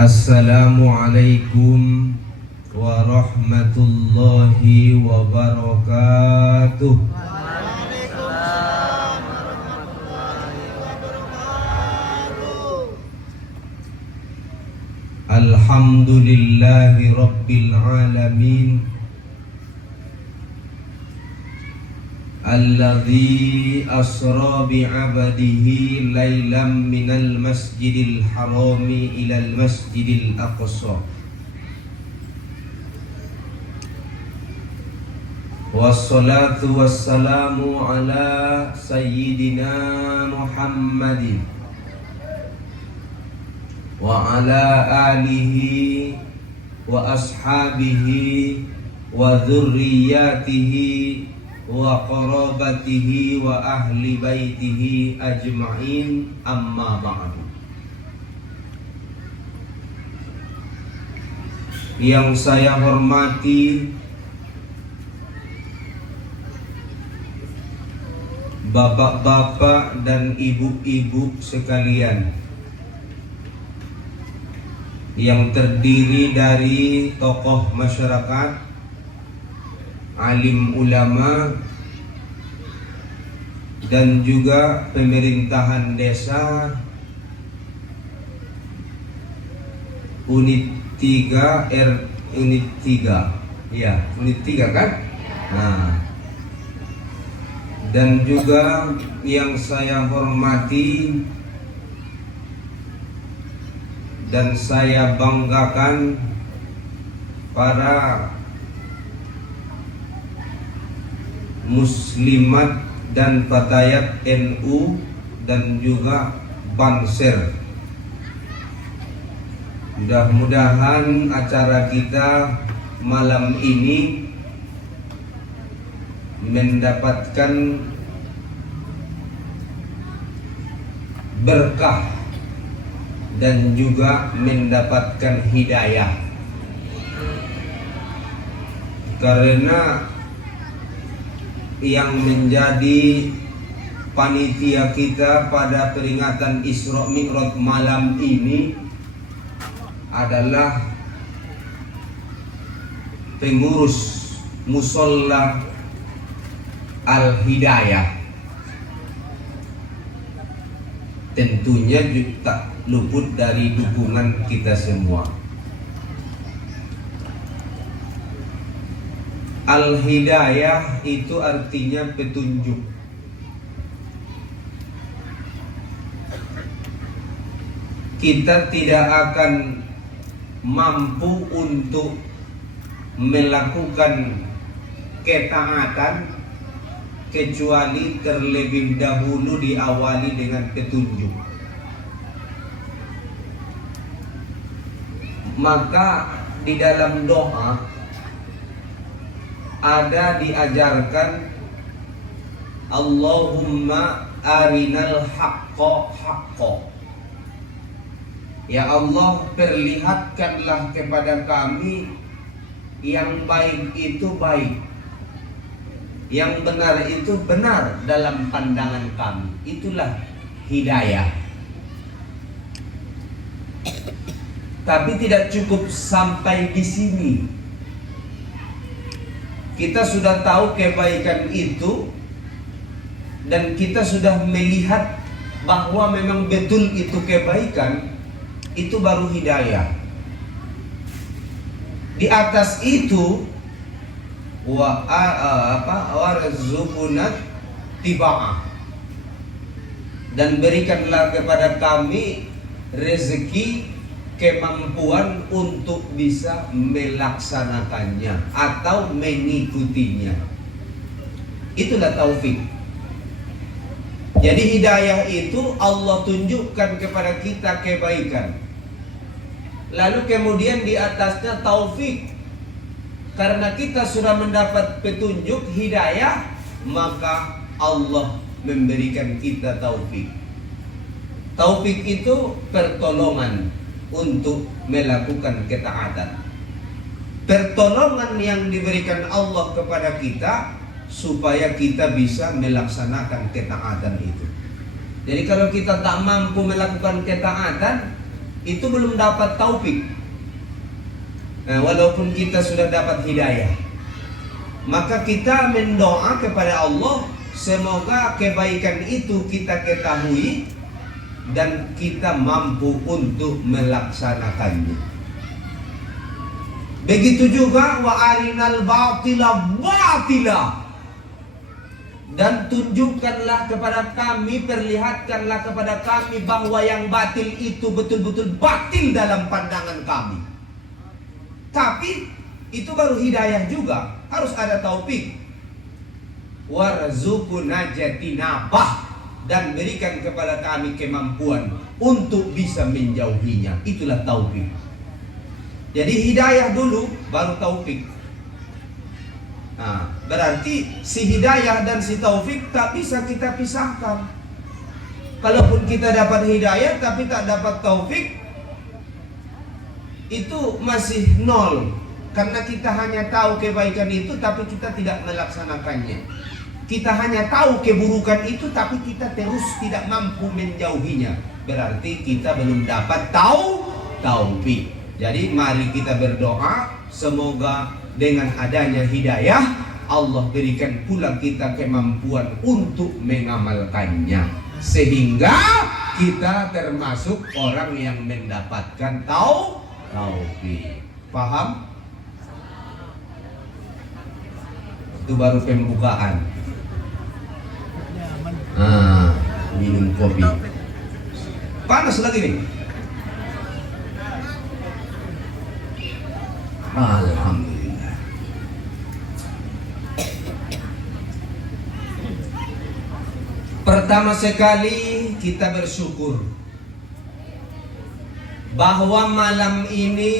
Assalamualaikum warahmatullahi wabarakatuh. Waalaikumsalam warahmatullahi wabarakatuh. Alhamdulillahi rabbil alamin, alladzi asra bi'abadihi laylam minal masjidil harami ilal masjidil aqsa. Wassalatu wassalamu ala sayyidina Muhammadin wa ala alihi wa ashabihi wa dhurriyyatihi wa qarabatihi wa ahli baitihi ajma'in, amma ba'du. Yang saya hormati bapak-bapak dan ibu-ibu sekalian, yang terdiri dari tokoh masyarakat, alim ulama, dan juga pemerintahan desa unit 3 unit 3 ya, unit 3 kan? Nah, dan juga yang saya hormati dan saya banggakan, para muslimat dan fatayat NU dan juga Banser. Mudah-mudahan acara kita malam ini mendapatkan berkah dan juga mendapatkan hidayah, karena yang menjadi panitia kita pada peringatan Isra Mi'raj malam ini adalah pengurus Musholla Al-Hidayah. Tentunya tak luput dari dukungan kita semua. Al-Hidayah itu artinya petunjuk. Kita tidak akan mampu untuk melakukan ketaatan kecuali terlebih dahulu diawali dengan petunjuk. Maka di dalam doa ada diajarkan, Allahumma arinal haqqa haqqa. Ya Allah, perlihatkanlah kepada kami yang baik itu baik, yang benar itu benar dalam pandangan kami. Itulah hidayah. Tapi tidak cukup sampai di sini. Kita sudah tahu kebaikan itu dan kita sudah melihat bahwa memang betul itu kebaikan, itu baru hidayah. Di atas itu warzuqunat tiba'ah, dan berikanlah kepada kami rezeki, kemampuan untuk bisa melaksanakannya atau mengikutinya. Itulah taufik. Jadi hidayah itu Allah tunjukkan kepada kita kebaikan, lalu kemudian di atasnya taufik. Karena kita sudah mendapat petunjuk hidayah, maka Allah memberikan kita taufik. Taufik itu pertolongan untuk melakukan ketaatan. Pertolongan yang diberikan Allah kepada kita supaya kita bisa melaksanakan ketaatan itu. Jadi kalau kita tak mampu melakukan ketaatan, itu belum dapat taufik. Nah, walaupun kita sudah dapat hidayah, maka kita mendoa kepada Allah, semoga kebaikan itu kita ketahui dan kita mampu untuk melaksanakannya. Begitu juga wa arinal batila batila, dan tunjukkanlah kepada kami, perlihatkanlah kepada kami bahwa yang batil itu betul-betul batil dalam pandangan kami. Tapi itu baru hidayah juga, harus ada taufik. Warzuqna jatinabah, dan berikan kepada kami kemampuan untuk bisa menjauhinya. Itulah taufik. Jadi hidayah dulu baru taufik. Nah, berarti si hidayah dan si taufik tak bisa kita pisahkan. Kalaupun kita dapat hidayah tapi tak dapat taufik, itu masih nol. Karena kita hanya tahu kebaikan itu tapi kita tidak melaksanakannya. Kita hanya tahu keburukan itu tapi kita terus tidak mampu menjauhinya. Berarti kita belum dapat taufik. Jadi mari kita berdoa, semoga dengan adanya hidayah Allah berikan pula kita kemampuan untuk mengamalkannya, sehingga kita termasuk orang yang mendapatkan taufik. Paham? Itu baru pembukaan. Minum kopi. Panas lagi nih. Alhamdulillah. Pertama sekali kita bersyukur bahwa malam ini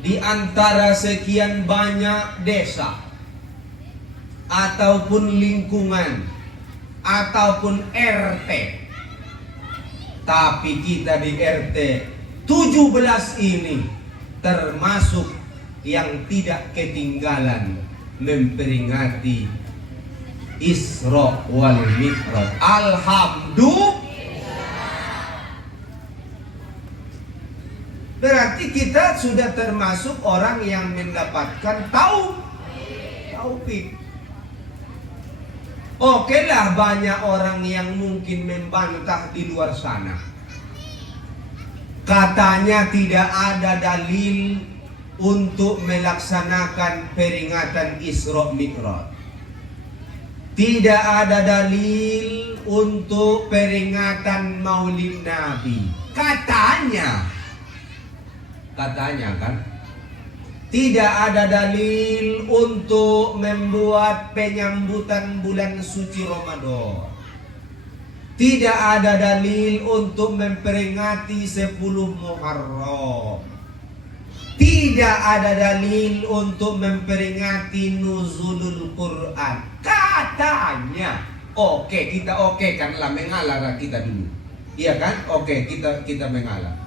di antara sekian banyak desa ataupun lingkungan ataupun RT, tapi kita di RT 17 ini termasuk yang tidak ketinggalan memperingati Isra wal Mi'raj. Alhamdulillah. Berarti kita sudah termasuk orang yang mendapatkan taufik. Oke lah, banyak orang yang mungkin membantah di luar sana. Katanya tidak ada dalil untuk melaksanakan peringatan Isra Mi'raj. Tidak ada dalil untuk peringatan Maulid Nabi. Katanya kan, tidak ada dalil untuk membuat penyambutan bulan suci Ramadan. Tidak ada dalil untuk memperingati 10 Muharram. Tidak ada dalil untuk memperingati nuzulul Quran. Katanya. Oke, kita kanlah mengalah kita dulu. Iya kan? Oke, kita mengalah.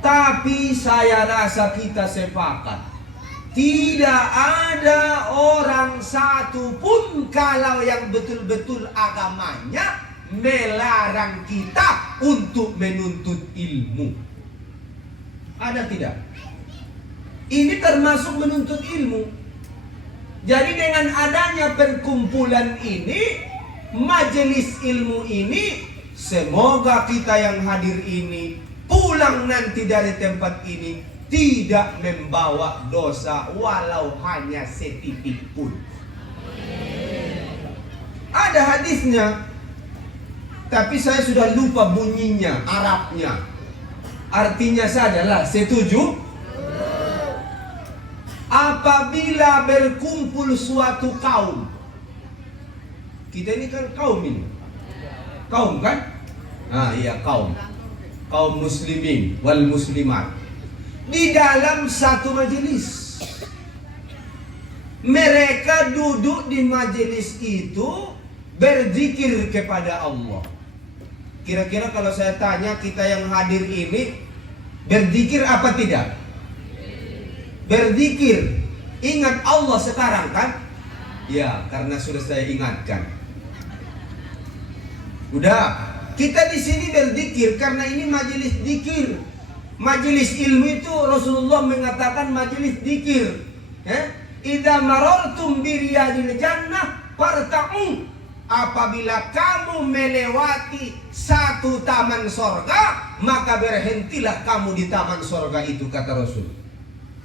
Tapi saya rasa kita sepakat, tidak ada orang satu pun kalau yang betul-betul agamanya melarang kita untuk menuntut ilmu. Ada tidak? Ini termasuk menuntut ilmu. Jadi dengan adanya perkumpulan ini, majelis ilmu ini, semoga kita yang hadir ini pulang nanti dari tempat ini tidak membawa dosa walau hanya setitik pun. Ada hadisnya, tapi saya sudah lupa bunyinya, Arabnya. Artinya sajalah, setuju? Apabila berkumpul suatu kaum, kita ini kan kaum ini, kaum kan? Iya, kaum muslimin wal muslimat di dalam satu majelis. Mereka duduk di majelis itu berzikir kepada Allah. Kira-kira kalau saya tanya kita yang hadir ini, berzikir apa tidak? Berzikir. Ingat Allah sekarang kan? Ya, karena sudah saya ingatkan. Udah, Kita di sini berzikir karena ini majelis zikir. Majelis ilmu itu Rasulullah mengatakan majelis zikir. Idza marartum bi riyadil jannah farta'u. Apabila kamu melewati satu taman sorga, maka berhentilah kamu di taman sorga itu, kata Rasul.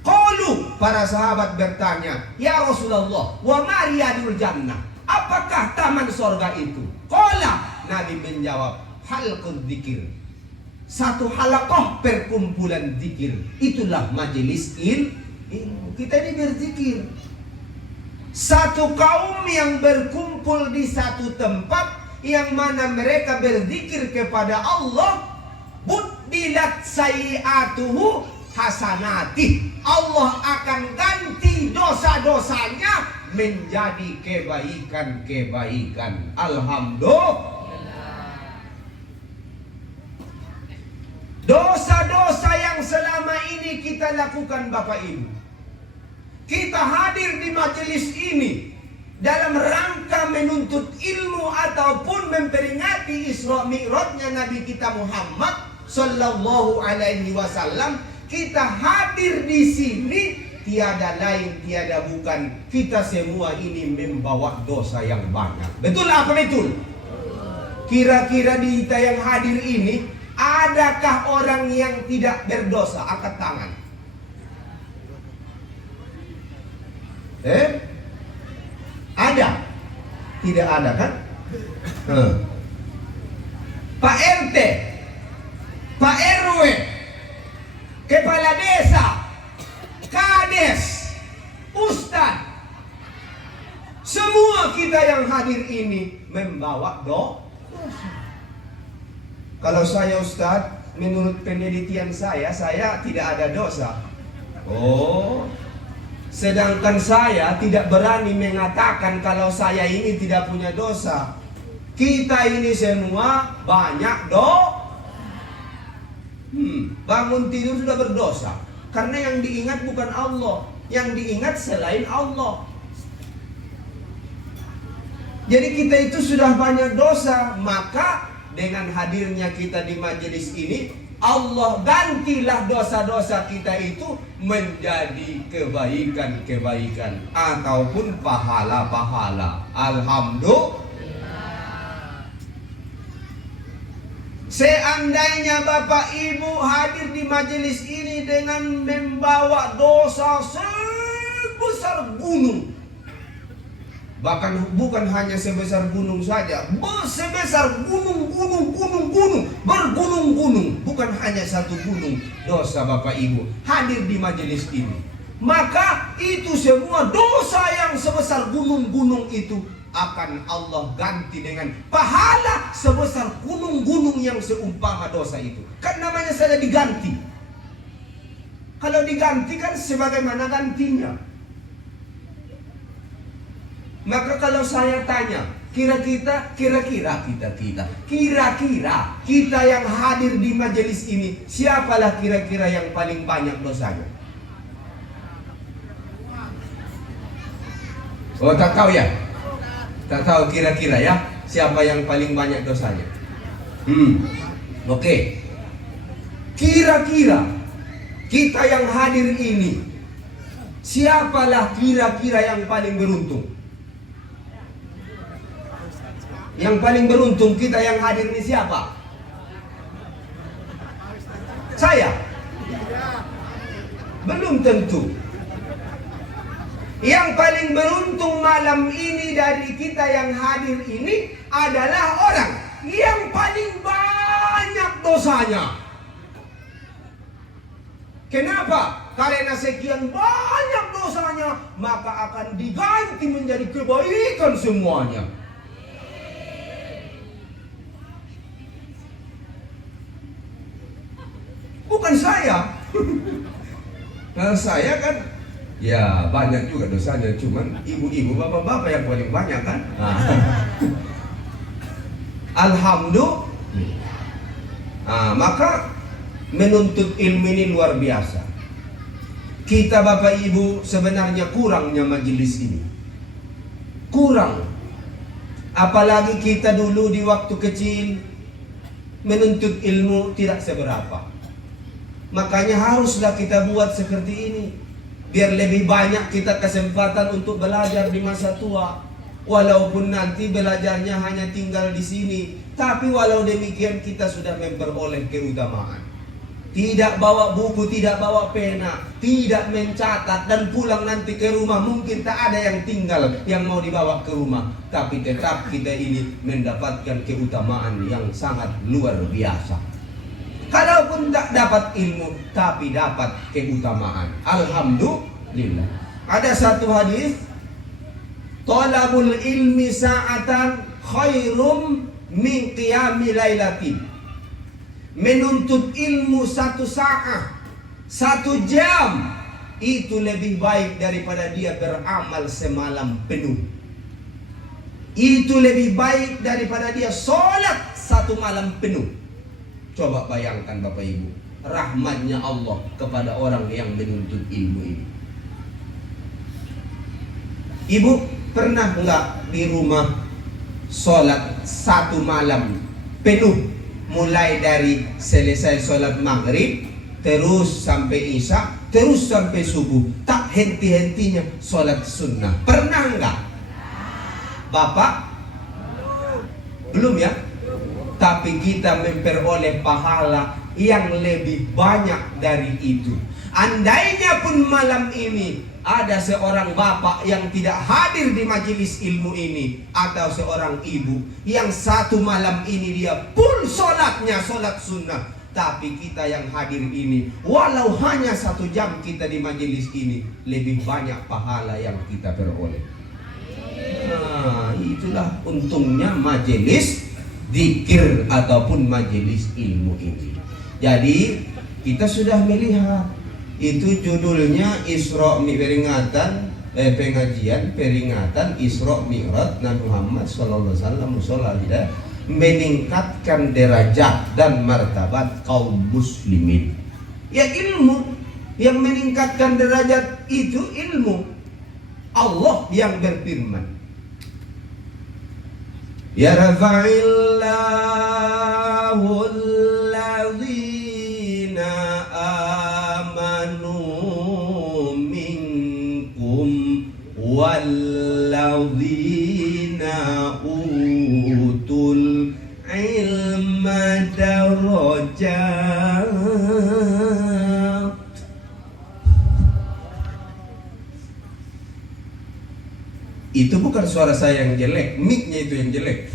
Qalu, para sahabat bertanya, ya Rasulullah, wa ma riyadul jannah? Apakah taman sorga itu? Qala, Nabi menjawab, halqud dzikir. Satu halaqah perkumpulan zikir. Itulah majelis ilmu. Kita ini berzikir. Satu kaum yang berkumpul di satu tempat yang mana mereka berzikir kepada Allah, buddilat sayi'atuhu hasanati. Allah akan ganti dosa-dosanya menjadi kebaikan-kebaikan. Alhamdulillah. Dosa-dosa yang selama ini kita lakukan Bapak Ibu, kita hadir di majelis ini dalam rangka menuntut ilmu ataupun memperingati Isra Mi'rajnya Nabi kita Muhammad sallallahu alaihi wasallam. Kita hadir di sini tiada lain tiada bukan kita semua ini membawa dosa yang banyak. Betul apa betul? Kira-kira di kita yang hadir ini adakah orang yang tidak berdosa? Angkat tangan. Ada? Tidak ada kan? Pak RT, Pak RW, Kepala Desa, Kades, Ustadz, semua kita yang hadir ini membawa dosa. Kalau saya Ustadz, menurut penelitian saya tidak ada dosa. Oh, sedangkan saya tidak berani mengatakan kalau saya ini tidak punya dosa. Kita ini semua banyak bangun tidur sudah berdosa. Karena yang diingat bukan Allah, yang diingat selain Allah. Jadi kita itu sudah banyak dosa. Maka dengan hadirnya kita di majelis ini, Allah gantilah dosa-dosa kita itu menjadi kebaikan-kebaikan ataupun pahala-pahala. Alhamdulillah. Seandainya Bapak Ibu hadir di majelis ini dengan membawa dosa sebesar gunung, bahkan bukan hanya sebesar gunung saja, sebesar gunung, bergunung-gunung, bukan hanya satu gunung dosa Bapak Ibu hadir di majelis ini, maka itu semua dosa yang sebesar gunung-gunung itu akan Allah ganti dengan pahala sebesar gunung-gunung yang seumpama dosa itu. Kan namanya saja diganti. Kalau diganti kan sebagaimana gantinya. Maka kalau saya tanya, kira-kira kita yang hadir di majelis ini, siapalah kira-kira yang paling banyak dosanya? Oh, tak tahu ya? Tak tahu kira-kira ya, siapa yang paling banyak dosanya? Oke. Kira-kira kita yang hadir ini, siapalah kira-kira yang paling beruntung? Yang paling beruntung kita yang hadir ini siapa? Saya? Belum tentu. Yang paling beruntung malam ini dari kita yang hadir ini adalah orang yang paling banyak dosanya. Kenapa? Karena sekian banyak dosanya, maka akan diganti menjadi kebaikan semuanya. Bukan saya. Kalau saya kan ya banyak juga dosanya, cuman ibu-ibu, bapak-bapak yang paling banyak kan. Alhamdulillah. Maka menuntut ilmu ini luar biasa. Kita Bapak Ibu sebenarnya kurangnya majelis ini. Kurang. Apalagi kita dulu di waktu kecil menuntut ilmu tidak seberapa. Makanya haruslah kita buat seperti ini, biar lebih banyak kita kesempatan untuk belajar di masa tua. Walaupun nanti belajarnya hanya tinggal di sini, tapi walau demikian kita sudah memperoleh keutamaan. Tidak bawa buku, tidak bawa pena, tidak mencatat, dan pulang nanti ke rumah mungkin tak ada yang tinggal yang mau dibawa ke rumah. Tapi tetap kita ini mendapatkan keutamaan yang sangat luar biasa. Kalaupun tak dapat ilmu, tapi dapat keutamaan. Alhamdulillah. Ada satu hadis, talabul ilmi sa'atan khairum min qiyami lailatin. Menuntut ilmu 1 saat, 1 jam, itu lebih baik daripada dia beramal semalam penuh. Itu lebih baik daripada dia sholat 1 malam penuh. Coba bayangkan Bapak Ibu, rahmatnya Allah kepada orang yang menuntut ilmu ini. Ibu pernah enggak di rumah sholat 1 malam penuh? Mulai dari selesai sholat maghrib, terus sampai isya, terus sampai subuh, tak henti-hentinya sholat sunnah. Pernah enggak? Bapak? Belum ya? Tapi kita memperoleh pahala yang lebih banyak dari itu. Andainya pun malam ini ada seorang bapak yang tidak hadir di majelis ilmu ini, atau seorang ibu yang 1 malam ini dia full sholatnya, sholat sunnah, tapi kita yang hadir ini walau hanya 1 jam kita di majelis ini, lebih banyak pahala yang kita peroleh. Nah, itulah untungnya majelis zikir ataupun majelis ilmu ini. Jadi kita sudah melihat, itu judulnya Isra peringatan pengajian peringatan Isra Mi'raj Nabi Muhammad sallallahu alaihi wasallam, meningkatkan derajat dan martabat kaum muslimin. Ya, ilmu yang meningkatkan derajat itu ilmu. Allah yang berfirman, ya rafa'illahu allazina amanu minkum wallazina utul ilma darajat. Itu bukan suara saya yang jelek, mic-nya itu yang jelek.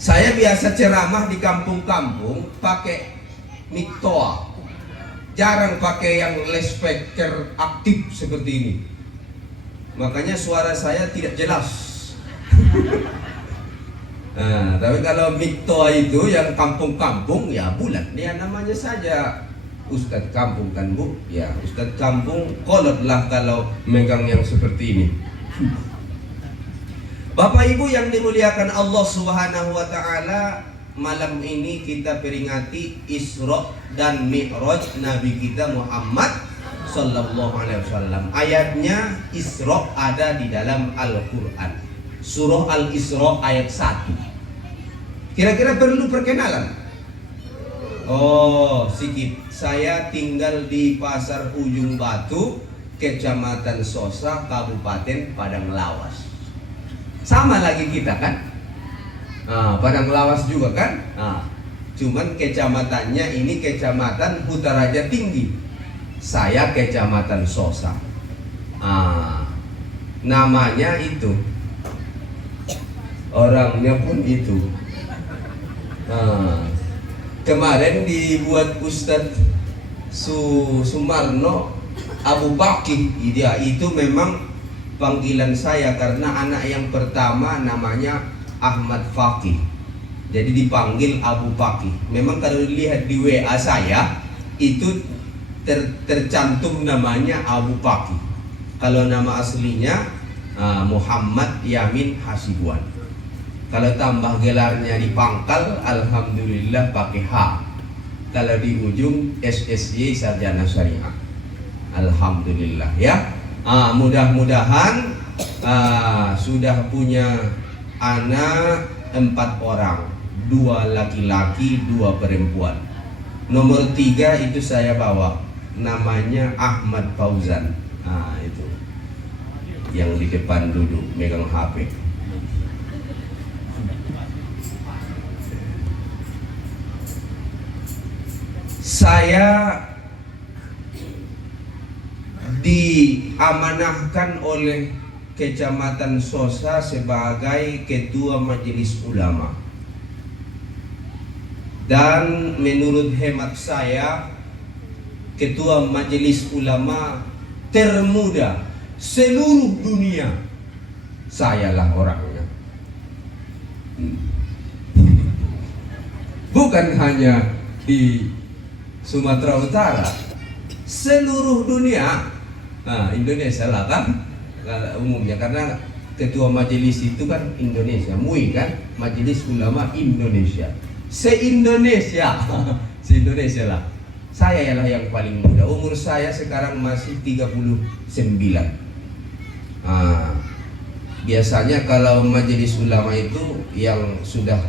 Saya biasa ceramah di kampung-kampung pakai mic toa. Jarang pakai yang loudspeaker aktif seperti ini. Makanya suara saya tidak jelas. Nah, tapi kalau mic toa itu yang kampung-kampung ya bulat. Dia namanya saja Ustadz kampung kan Bu? Ya, Ustadz kampung kolotlah kalau megang yang seperti ini. Bapak Ibu yang dimuliakan Allah Subhanahu wa taala, malam ini kita peringati Isra dan Mi'raj Nabi kita Muhammad sallallahu alaihi wasallam. Ayatnya Isra ada di dalam Al-Qur'an. Surah Al-Isra ayat 1. Kira-kira perlu perkenalan? Oh, sikit. Saya tinggal di Pasar Ujung Batu, Kecamatan Sosa, Kabupaten Padang Lawas. Sama lagi kita kan? Padang Lawas juga kan? Cuman kecamatannya ini Kecamatan Hutaraja Tinggi. Saya Kecamatan Sosa. Namanya itu. Orangnya pun itu. Kemarin dibuat Ustadz Sumarno Abu Bakih. Dia itu memang panggilan saya karena anak yang pertama namanya Ahmad Fakih. Jadi dipanggil Abu Bakih. Memang kalau dilihat di WA saya itu tercantum namanya Abu Bakih. Kalau nama aslinya Muhammad Yamin Hasibuan. Kalau tambah gelarnya di pangkal, alhamdulillah pakai H. Kalau di ujung SSY Sarjana Syariah. Alhamdulillah ya. Mudah-mudahan sudah punya anak 4 orang, 2 laki-laki, 2 perempuan. Nomor 3 itu saya bawa, namanya Ahmad Fauzan. Itu yang di depan duduk megang HP. Saya diamanahkan oleh Kecamatan Sosa sebagai Ketua Majelis Ulama. Dan menurut hemat saya, Ketua Majelis Ulama termuda seluruh dunia, sayalah orangnya. Bukan hanya di Sumatera Utara, seluruh dunia. Indonesia lah kan umumnya, karena ketua majelis itu kan Indonesia, MUI kan, Majelis Ulama Indonesia, se-Indonesia. Se-Indonesia lah. Saya ialah yang paling muda. Umur saya sekarang masih 39. Biasanya kalau majelis ulama itu yang sudah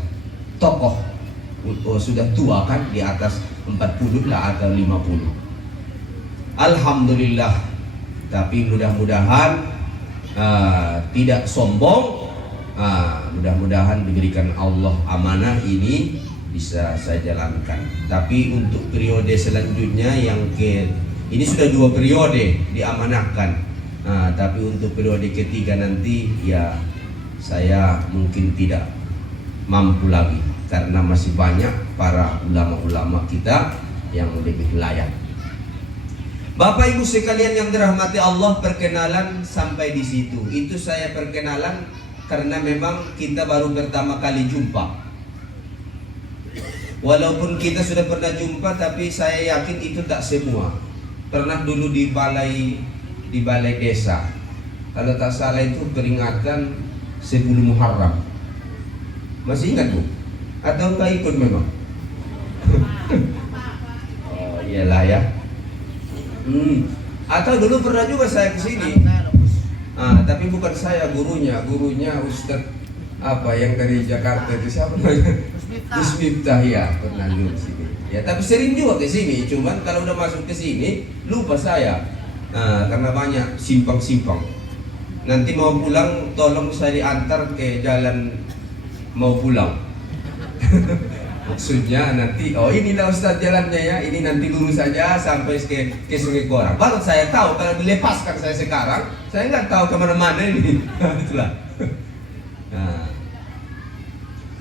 tokoh, sudah tua kan, di atas 40 lah atau 50. Alhamdulillah. Tapi mudah-mudahan tidak sombong. Mudah-mudahan diberikan Allah amanah ini bisa saya jalankan. Tapi untuk periode selanjutnya ini sudah 2 periode diamanahkan. Tapi untuk periode ketiga nanti ya saya mungkin tidak mampu lagi, karena masih banyak para ulama-ulama kita yang lebih layak. Bapak Ibu sekalian yang dirahmati Allah, perkenalan sampai di situ. Itu saya perkenalan karena memang kita baru pertama kali jumpa. Walaupun kita sudah pernah jumpa, tapi saya yakin itu tak semua. Pernah dulu di balai desa. Kalau tak salah itu peringatan 10 Muharram. Masih ingat Bu? Atau enggak ikut memang? Oh iyalah ya. Atau dulu pernah juga saya ke sini. Tapi bukan saya gurunya Ustadz yang dari Jakarta itu, siapa namanya? Gus Miftah, ya pernah dulu ke sini. Ya, tapi sering juga ke sini. Cuman kalau udah masuk ke sini lupa saya. Karena banyak simpang-simpang. Nanti mau pulang tolong saya diantar ke jalan mau pulang. Maksudnya nanti, inilah Ustadz jalannya ya, ini nanti lurus saja sampai ke Sungai Korang. Baru saya tahu, kalau dilepaskan saya sekarang, saya nggak tahu kemana-mana ini. Itulah.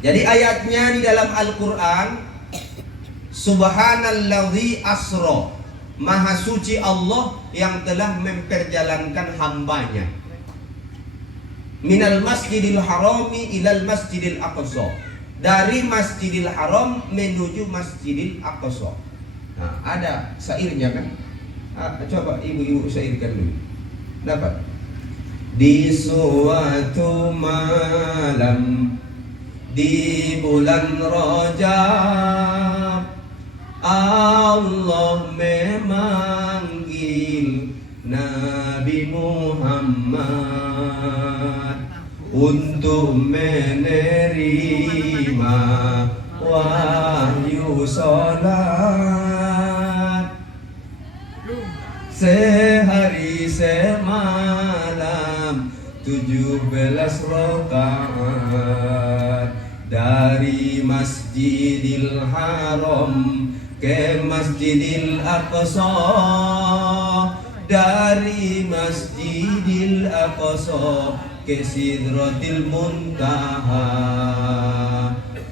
Jadi ayatnya di dalam Al-Quran, Subhanalladzi asra, Maha suci Allah yang telah memperjalankan hambanya, minal masjidil harami ilal masjidil aqsa, dari Masjidil Haram menuju Masjidil Aqsa. Ada syairnya kan? Coba ibu-ibu syairkan dulu. Dapat? Di suatu malam di bulan Rajab, Allah memanggil Nabi Muhammad untuk menerima wahyu salat sehari semalam 17 rakaat dari Masjidil Haram ke Masjidil Aqsa, dari Masjidil Aqsa ke Sidratil Muntaha.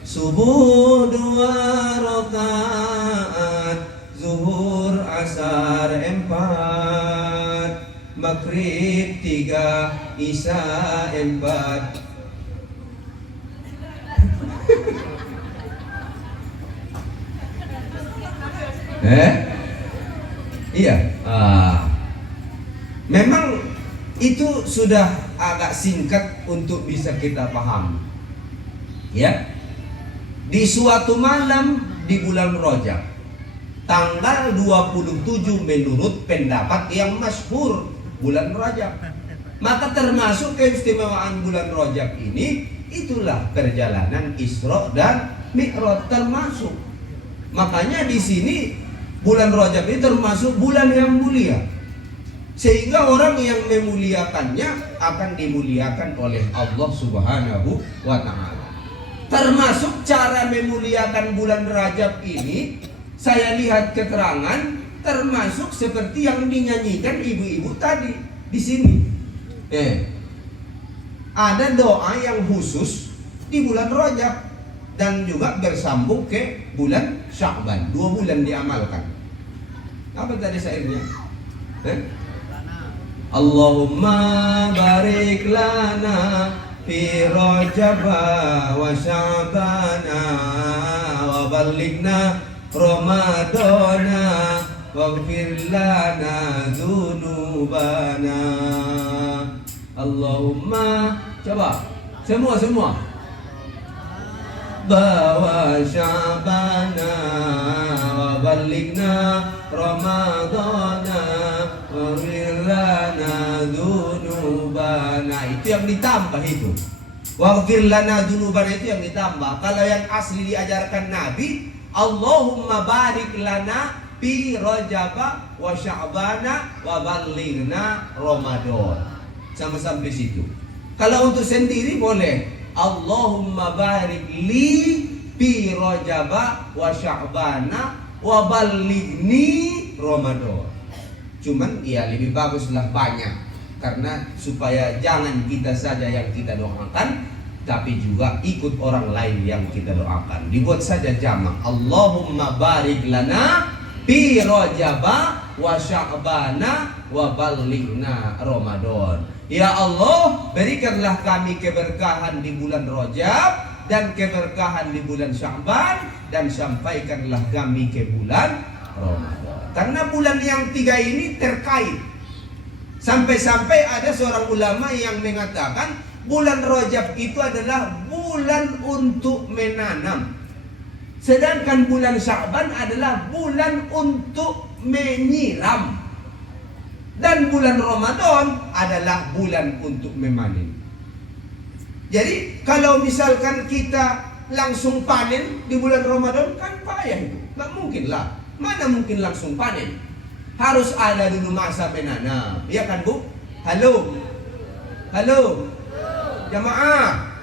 Subuh 2 rakaat, zuhur asar 4, maghrib 3, isya 4. Iya. Memang itu sudah agak singkat untuk bisa kita paham. Ya. Di suatu malam di bulan Rajab, tanggal 27 menurut pendapat yang masyhur bulan Rajab. Maka termasuk keistimewaan bulan Rajab ini, itulah perjalanan Isra dan Mi'raj termasuk. Makanya di sini bulan Rajab ini termasuk bulan yang mulia. Sehingga orang yang memuliakannya akan dimuliakan oleh Allah Subhanahu wa ta'ala. Termasuk cara memuliakan bulan Rajab ini, saya lihat keterangan termasuk seperti yang dinyanyikan ibu-ibu tadi di sini. Ada doa yang khusus di bulan Rajab dan juga bersambung ke bulan Sya'ban. 2 bulan diamalkan. Apa tadi syairnya? Allahumma barik lana fi Rajab wa Sya'bana wa ballighna Ramadana waghfir lana dzunubana. Allahumma, coba semua bawa Sya'bana wa ballighna Ramadana waghfir lana dzunubana. Itu yang ditambah itu. Waghfir lana dzunubana itu yang ditambah. Kalau yang asli diajarkan Nabi, Allahumma barik lana fi Rajab wa Sya'bana wa ballighna Ramadan. Sampai situ. Kalau untuk sendiri boleh Allahumma barik li fi Rajab wa Sya'bana wa ballighni Ramadan. Cuman ya lebih baguslah banyak, karena supaya jangan kita saja yang kita doakan, tapi juga ikut orang lain yang kita doakan. Dibuat saja jamak. Allahumma barik lana fi Rajab wa Sya'bana wa ballighna Ramadan. Ya Allah, berikanlah kami keberkahan di bulan Rajab dan keberkahan di bulan Sya'ban, dan sampaikanlah kami ke bulan Ramadan. Karena bulan yang 3 ini terkait. Sampai-sampai ada seorang ulama yang mengatakan bulan Rajab itu adalah bulan untuk menanam, sedangkan bulan Sya'ban adalah bulan untuk menyiram, dan bulan Ramadan adalah bulan untuk memanen. Jadi kalau misalkan kita langsung panen di bulan Ramadan, kan payah itu, nggak mungkin lah. Mana mungkin langsung panen? Harus ada dulu masa menanam, ya kan Bu? Halo, jamaah.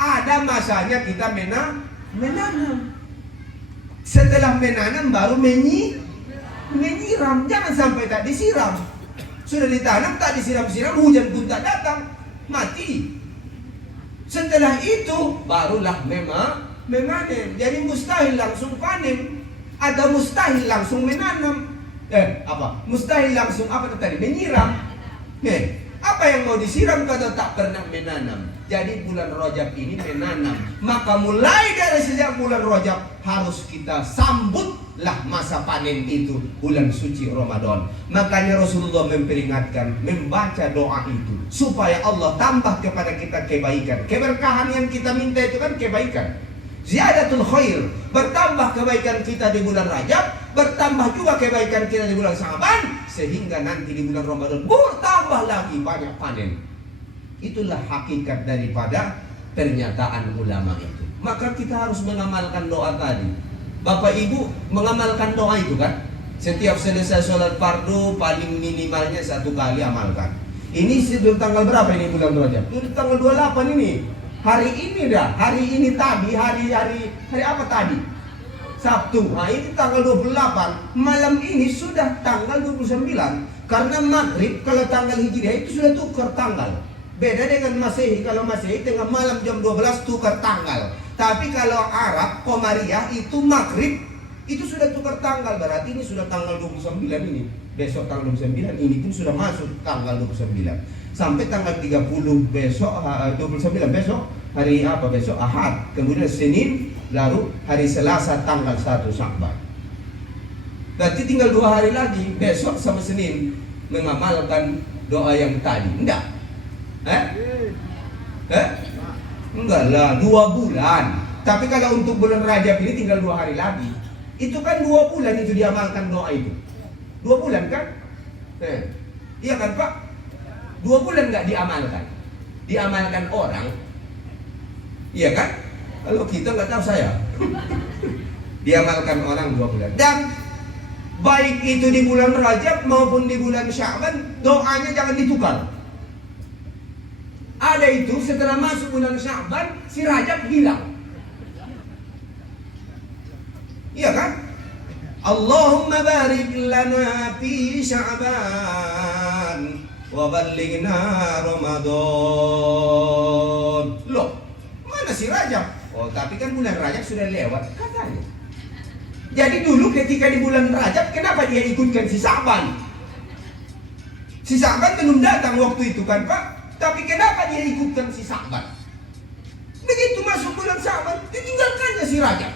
Ada masanya kita menanam. Setelah menanam baru menyiram. Jangan sampai tak disiram. Sudah ditanam tak disiram-siram, hujan pun tak datang, mati. Setelah itu barulah memanen. Jadi mustahil langsung panen, atau mustahil langsung menanam. Mustahil langsung tadi menyiram. Apa yang mau disiram kalau tak pernah menanam? Jadi bulan Rajab ini menanam. Maka mulai dari sejak bulan Rajab harus kita sambutlah masa panen itu, bulan suci Ramadan. Makanya Rasulullah memperingatkan membaca doa itu supaya Allah tambah kepada kita kebaikan. Keberkahan yang kita minta itu kan kebaikan. Ziyadatul khair, bertambah kebaikan kita di bulan Rajab, bertambah juga kebaikan kita di bulan Sya'ban, sehingga nanti di bulan Ramadan bertambah lagi banyak panen. Itulah hakikat daripada pernyataan ulama itu. Maka kita harus mengamalkan doa tadi. Bapak Ibu mengamalkan doa itu kan? Setiap selesai sholat fardu paling minimalnya 1 kali amalkan. Ini sudah tanggal berapa ini bulan Rajab? Itu tanggal 28 ini. Hari ini dah, hari ini tadi, hari apa tadi? Sabtu. Nah ini tanggal 28. Malam ini sudah tanggal 29. Karena maghrib kalau tanggal Hijriah itu sudah tukar tanggal. Beda dengan Masehi. Kalau Masehi tengah malam jam 12 tukar tanggal. Tapi kalau Arab, Komariah itu maghrib itu sudah tukar tanggal. Berarti ini sudah tanggal 29 ini. Besok tanggal 29 ini pun sudah masuk tanggal 29. Sampai tanggal 30 besok, 29 besok, hari apa besok? Ahad. Kemudian Senin, lalu hari Selasa tanggal 1 Sya'ban. Berarti tinggal 2 hari lagi, besok sama Senin, mengamalkan doa yang tadi. Enggak? Enggak lah, 2 bulan. Tapi kalau untuk bulan Rajab ini tinggal 2 hari lagi. Itu kan 2 bulan itu diamalkan doa itu. 2 bulan kan? Iya kan Pak? 2 bulan nggak diamalkan. Diamalkan orang, iya kan? Kalau kita nggak tahu saya. Diamalkan orang 2 bulan. Dan baik itu di bulan Rajab maupun di bulan Sya'ban, doanya jangan ditukar. Ada itu setelah masuk bulan Sya'ban, si Rajab hilang. Iya kan? Allahumma barik lana fi Sya'ban wa ballighna Ramadan. Loh, mana si Rajab? Oh, tapi kan bulan Rajab sudah lewat katanya. Jadi dulu ketika di bulan Rajab, kenapa dia ikutkan si Sya'ban? Si Sya'ban belum datang waktu itu kan Pak? Tapi kenapa dia ikutkan si Sya'ban? Begitu masuk bulan Sya'ban, ditinggalkannya si Rajab.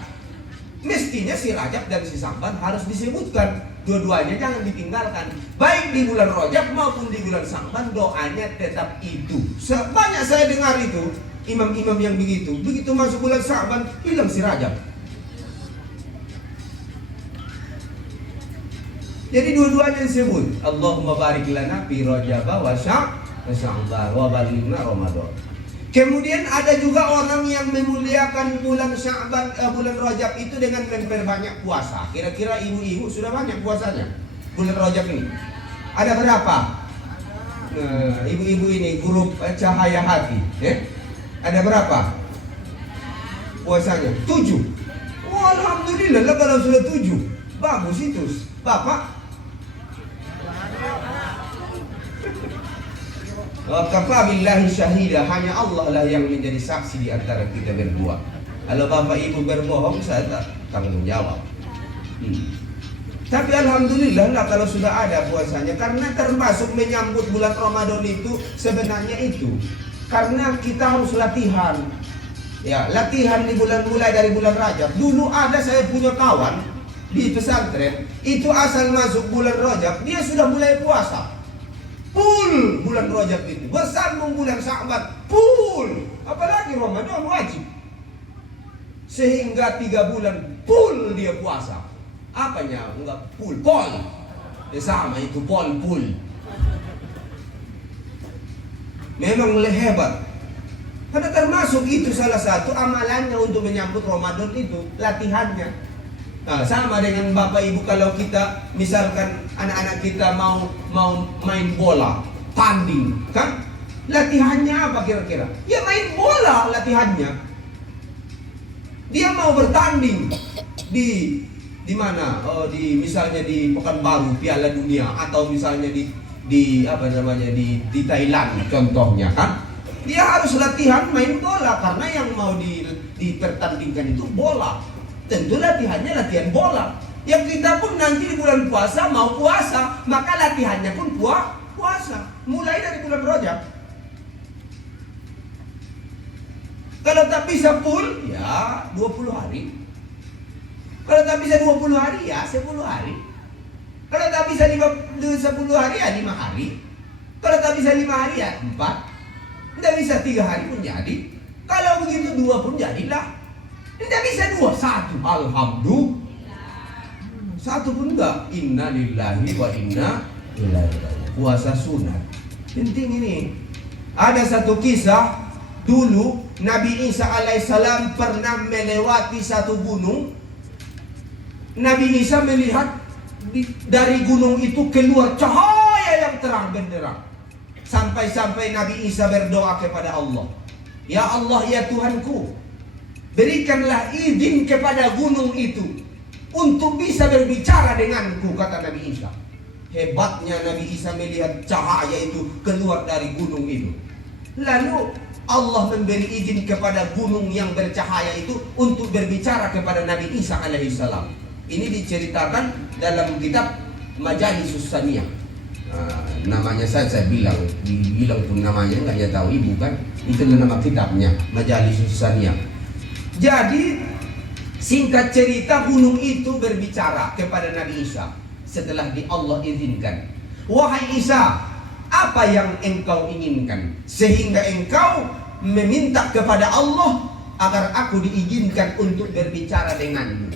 Mestinya si Rajab dan si Sya'ban harus disebutkan. Dua-duanya jangan ditinggalkan. Baik di bulan Rajab maupun di bulan Sya'ban, doanya tetap itu. Banyak saya dengar itu, imam-imam yang begitu. Begitu masuk bulan Sya'ban, hilang si Rajab. Jadi dua-duanya disebut. Allahumma barik lana fi Rajab wa Sya'ban wa ballighna Ramadan. Kemudian ada juga orang yang memuliakan bulan Sya'ban, bulan Rajab itu dengan memperbanyak puasa. Kira-kira ibu-ibu sudah banyak puasanya bulan Rajab ini. Ada berapa? Ibu-ibu ini grup Cahaya Hati, ada berapa puasanya? 7. Wah, alhamdulillah lah kalau sudah 7. Bagus itu. Bapak? Kafa billahi syahida, hanya Allah lah yang menjadi saksi di antara kita berdua. Kalau bapak ibu berbohong, saya tak tanggung jawab. Tapi alhamdulillah lah kalau sudah ada puasanya, karena termasuk menyambut bulan Ramadan itu sebenarnya itu. Karena kita harus latihan. Ya, latihan di mulai dari bulan Rajab. Dulu ada saya punya kawan di pesantren, itu asal masuk bulan Rajab dia sudah mulai puasa. Full bulan Rajab itu, bersambung bulan Sya'ban, full. Apalagi Ramadan wajib. Sehingga 3 bulan full dia puasa. Apanya? Enggak full, pol. Ya sama itu, pol, full. Memang hebat. Karena termasuk itu salah satu amalannya untuk menyambut Ramadan itu, latihannya. Nah, sama dengan bapak ibu kalau kita misalkan anak-anak kita mau main bola, tanding, kan? Latihannya apa kira-kira? Ya main bola latihannya. Dia mau bertanding di mana? Oh, misalnya di Pekanbaru Piala Dunia atau misalnya di apa namanya di Thailand contohnya kan? Dia harus latihan main bola karena yang mau dipertandingkan itu bola. Tentu latihannya latihan bola. Yang kita pun nanti di bulan puasa mau puasa, maka latihannya pun puasa. Mulai dari bulan Rajab. Kalau tak bisa full, ya 20 hari. Kalau tak bisa 20 hari, ya 10 hari. Kalau tak bisa 10 hari, ya 5 hari. Kalau tak bisa 5 hari, ya 4. Tidak bisa 3 hari pun jadi. Kalau begitu 2 pun jadilah. Tidak bisa 2, 1. Alhamdulillah. 1 pun enggak. Inna lillahi wa inna ilaihi raji'un. Puasa sunat. Penting ini. Ada satu kisah. Dulu Nabi Isa alaihissalam pernah melewati satu gunung. Nabi Isa melihat dari gunung itu keluar cahaya yang terang benderang. Sampai-sampai Nabi Isa berdoa kepada Allah. Ya Allah, ya Tuhanku, berikanlah izin kepada gunung itu untuk bisa berbicara denganku, kata Nabi Isa. Hebatnya Nabi Isa melihat cahaya itu keluar dari gunung itu. Lalu Allah memberi izin kepada gunung yang bercahaya itu untuk berbicara kepada Nabi Isa alaihissalam. Ini diceritakan dalam kitab Majalisus Saniyah. Namanya saya bilang pun namanya nggak tahu ibu kan. Itu nama kitabnya Majalisus Saniyah. Jadi singkat cerita gunung itu berbicara kepada Nabi Isa setelah Allah izinkan. Wahai Isa, apa yang engkau inginkan sehingga engkau meminta kepada Allah agar aku diizinkan untuk berbicara denganmu,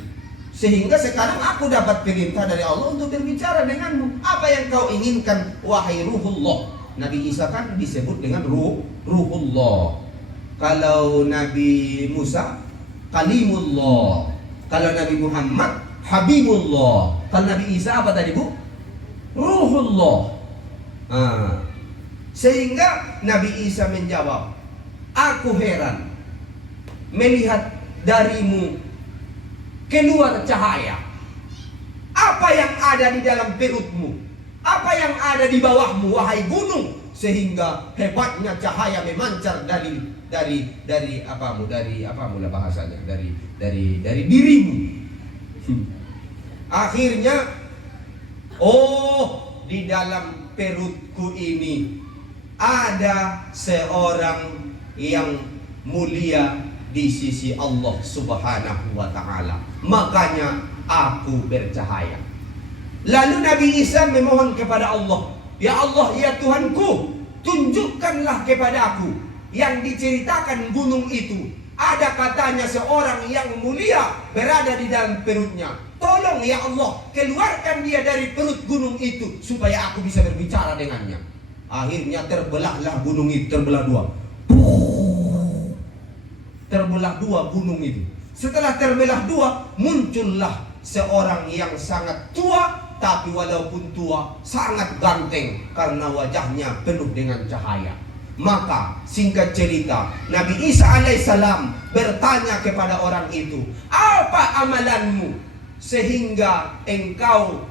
sehingga sekarang aku dapat perintah dari Allah untuk berbicara denganmu. Apa yang kau inginkan wahai Ruhullah? Nabi Isa kan disebut dengan Ruhullah. Kalau Nabi Musa Kalimullah. Kalau Nabi Muhammad Habibullah. Kalau Nabi Isa apa tadi, Bu? Ruhullah. Sehingga Nabi Isa menjawab, aku heran melihat darimu keluar cahaya. Apa yang ada di dalam perutmu? Apa yang ada di bawahmu, wahai gunung? Sehingga hebatnya cahaya memancar dari apamu, dari apamu lah bahasanya, dari dirimu. Akhirnya, oh, di dalam perutku ini ada seorang yang mulia di sisi Allah Subhanahu wa ta'ala. Makanya aku bercahaya. Lalu Nabi Isa memohon kepada Allah, ya Allah, ya Tuhanku, tunjukkanlah kepada aku yang diceritakan gunung itu. Ada katanya seorang yang mulia berada di dalam perutnya. Tolong ya Allah, keluarkan dia dari perut gunung itu supaya aku bisa berbicara dengannya. Akhirnya terbelahlah gunung itu, terbelah dua. Terbelah dua gunung itu. Setelah terbelah dua, muncullah seorang yang sangat tua, tapi walaupun tua sangat ganteng karena wajahnya penuh dengan cahaya. Maka singkat cerita, Nabi Isa alaihissalam bertanya kepada orang itu, apa amalanmu sehingga engkau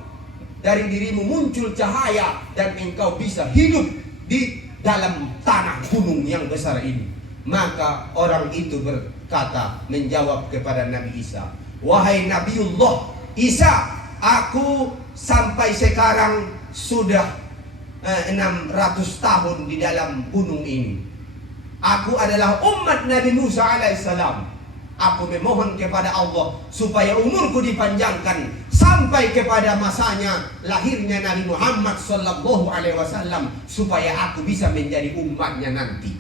dari dirimu muncul cahaya dan engkau bisa hidup di dalam tanah gunung yang besar ini? Maka orang itu berkata, menjawab kepada Nabi Isa, wahai Nabiullah Isa, aku sampai sekarang sudah 600 tahun di dalam gunung ini. Aku adalah umat Nabi Musa alaihissalam. Aku memohon kepada Allah supaya umurku dipanjangkan sampai kepada masanya lahirnya Nabi Muhammad sallallahu alaihi wasallam, supaya aku bisa menjadi umatnya nanti.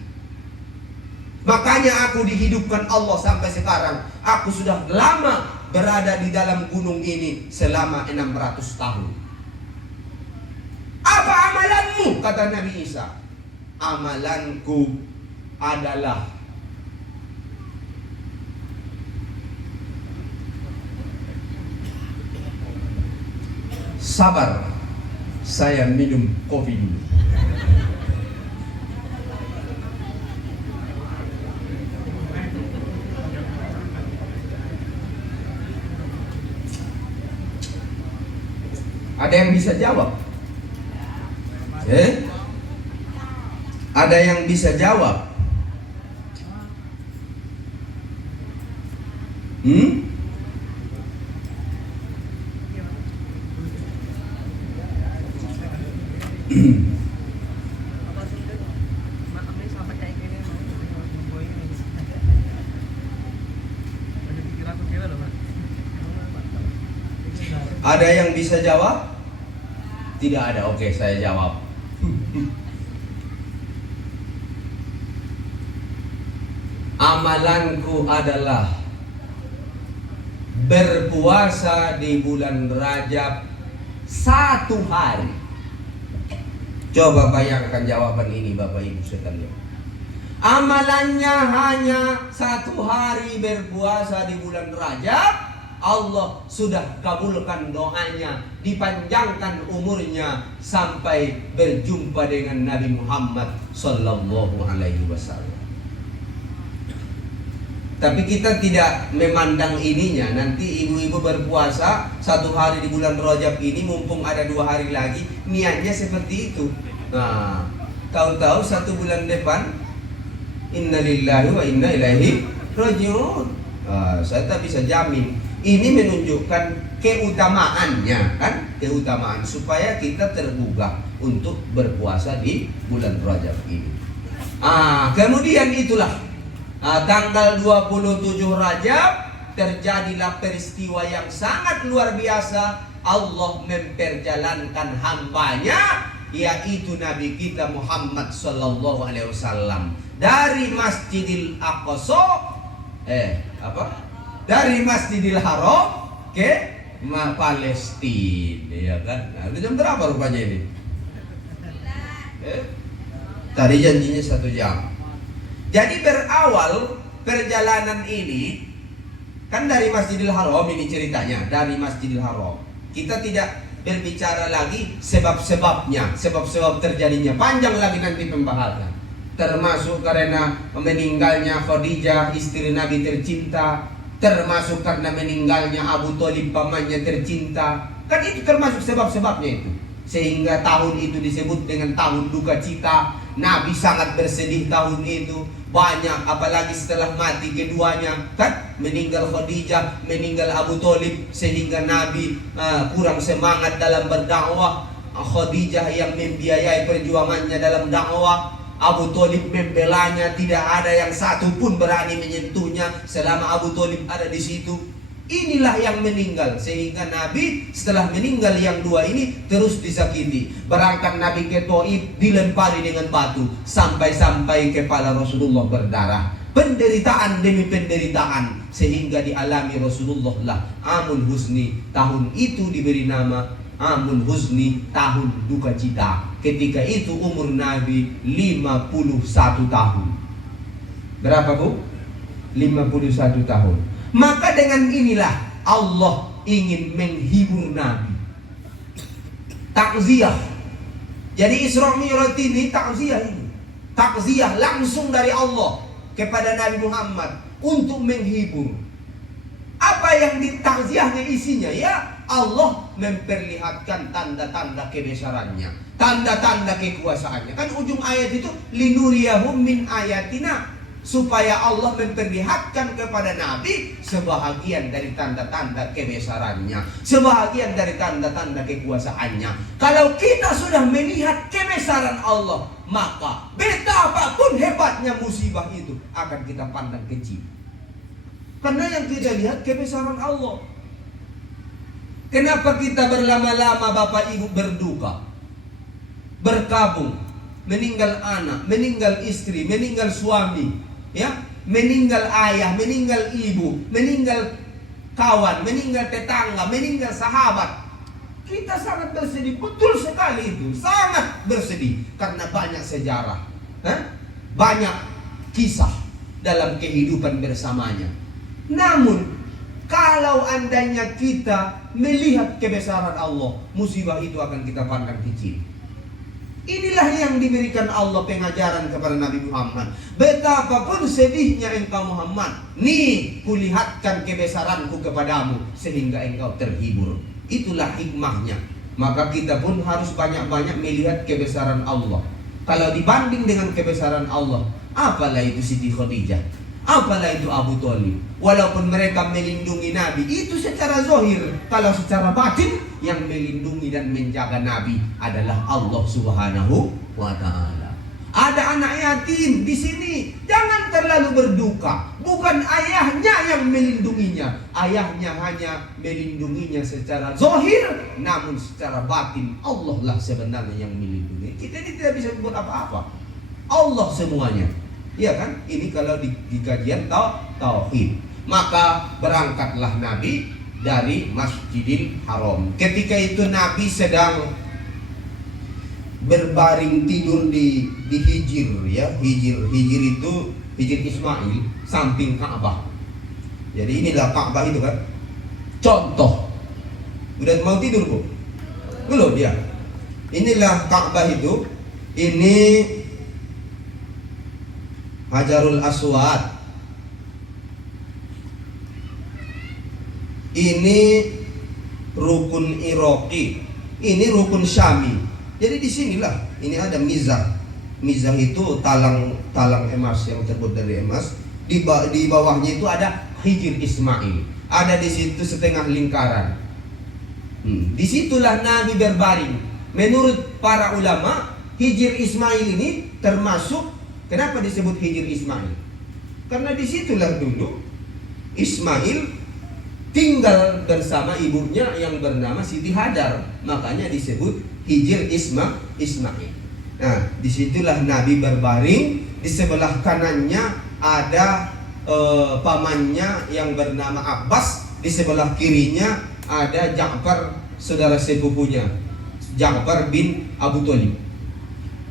Makanya aku dihidupkan Allah sampai sekarang. Aku sudah lama berada di dalam gunung ini selama 600 tahun. Apa amalanmu? Kata Nabi Isa. Amalanku adalah sabar. Saya minum kopi dulu. Ada yang bisa jawab? Ada yang bisa jawab? Ada yang bisa jawab? Tidak ada. Oke, saya jawab. Amalanku adalah berpuasa di bulan Rajab 1 hari. Coba bayangkan jawaban ini Bapak Ibu sekalian. Amalannya hanya 1 hari berpuasa di bulan Rajab, Allah sudah kabulkan doanya, dipanjangkan umurnya sampai berjumpa dengan Nabi Muhammad sallallahu alaihi wasallam. Tapi kita tidak memandang ininya. Nanti ibu-ibu berpuasa 1 hari di bulan Rajab ini, mumpung ada 2 hari lagi, niatnya seperti itu. Nah, tahu-tahu 1 bulan depan, innalillahi wa inna ilaihi rajiun. Saya tak bisa jamin. Ini menunjukkan keutamaannya, kan? Keutamaan supaya kita tergugah untuk berpuasa di bulan Rajab ini. Kemudian itulah tanggal 27 Rajab terjadilah peristiwa yang sangat luar biasa. Allah memperjalankan hambanya, yaitu Nabi kita Muhammad sallallahu alaihi wasallam, dari Masjidil Aqsa dari Masjidil Haram ke Palestina, ya kan? Nah, itu jam berapa rupanya ini? Tadi janjinya 1 jam. Jadi berawal perjalanan ini kan dari Masjidil Haram, ini ceritanya dari Masjidil Haram. Kita tidak berbicara lagi sebab-sebabnya, sebab-sebab terjadinya. Panjang lagi nanti pembahasan. Termasuk karena meninggalnya Khadijah, istri Nabi tercinta, termasuk karena meninggalnya Abu Thalib, pamannya tercinta. Kan itu termasuk sebab-sebabnya itu. Sehingga tahun itu disebut dengan tahun duka cita. Nabi sangat bersedih tahun itu. Banyak, apalagi setelah mati keduanya, kan meninggal Khadijah, meninggal Abu Thalib, sehingga Nabi kurang semangat dalam berdakwah. Khadijah yang membiayai perjuangannya dalam dakwah, Abu Thalib membelanya, tidak ada yang satu pun berani menyentuhnya selama Abu Thalib ada di situ. Inilah yang meninggal, sehingga Nabi setelah meninggal yang dua ini terus disakiti. Berangkat Nabi ke Thaif, dilempari dengan batu sampai-sampai kepala Rasulullah berdarah. Penderitaan demi penderitaan, sehingga dialami Rasulullah lah Amul Huzni. Tahun itu diberi nama Amul Huzni, tahun duka cita. Ketika itu umur Nabi 51 tahun. Berapa, Bu? 51 tahun. Maka dengan inilah Allah ingin menghibur Nabi. Takziah. Jadi Isra Mi'raj ini takziah ini. Takziah langsung dari Allah kepada Nabi Muhammad untuk menghibur. Apa yang ditakziahnya isinya? Ya, Allah memperlihatkan tanda-tanda kebesarannya, tanda-tanda kekuasaannya. Kan ujung ayat itu linuriyahum min ayatina, supaya Allah memperlihatkan kepada Nabi sebahagian dari tanda-tanda kebesarannya, sebahagian dari tanda-tanda kekuasaannya. Kalau kita sudah melihat kebesaran Allah, maka betapapun hebatnya musibah itu akan kita pandang kecil. Karena yang kita lihat kebesaran Allah. Kenapa kita berlama-lama Bapak Ibu berduka, berkabung, meninggal anak, meninggal istri, meninggal suami, ya, meninggal ayah, meninggal ibu, meninggal kawan, meninggal tetangga, meninggal sahabat. Kita sangat bersedih, betul sekali itu, sangat bersedih karena banyak sejarah, banyak kisah dalam kehidupan bersamanya. Namun kalau andainya kita melihat kebesaran Allah, musibah itu akan kita pandang kecil. Inilah yang diberikan Allah pengajaran kepada Nabi Muhammad. Betapapun sedihnya engkau Muhammad, nih kulihatkan kebesaranku kepadamu sehingga engkau terhibur. Itulah hikmahnya. Maka kita pun harus banyak-banyak melihat kebesaran Allah. Kalau dibanding dengan kebesaran Allah, apalah itu Siti Khadijah, apalah itu Abu Thalib. Walaupun mereka melindungi Nabi, itu secara zahir. Kalau secara batin, yang melindungi dan menjaga Nabi adalah Allah Subhanahu wa Ta'ala. Ada anak yatim di sini, jangan terlalu berduka. Bukan ayahnya yang melindunginya, ayahnya hanya melindunginya secara zahir, namun secara batin Allah lah sebenarnya yang melindungi. Kita ini tidak bisa buat apa-apa. Allah semuanya. Iya kan? Ini kalau di kajian tauhid. Maka berangkatlah Nabi dari Masjidil Haram. Ketika itu Nabi sedang berbaring tidur di Hijr, ya. Hijr itu Hijr Ismail, samping Ka'bah. Jadi inilah Ka'bah itu kan. Contoh. Udah mau tidur, Bu? Belum ya. Inilah Ka'bah itu. Ini Hajarul Aswad. Ini rukun Iraqi, ini rukun Syami. Jadi di sinilah ini ada mizah. Mizah itu talang emas yang terbuat dari emas. Di bawahnya itu ada Hijr Ismail. Ada di situ setengah lingkaran. Disitulah Nabi berbaring. Menurut para ulama, Hijr Ismail ini termasuk. Kenapa disebut Hijr Ismail? Karena disitulah dulu Ismail tinggal bersama ibunya yang bernama Siti Hajar, makanya disebut Hijr Ismail. Nah, disitulah Nabi berbaring. Di sebelah kanannya ada pamannya yang bernama Abbas. Di sebelah kirinya ada Ja'far, saudara sepupunya, Ja'far bin Abu Thalib.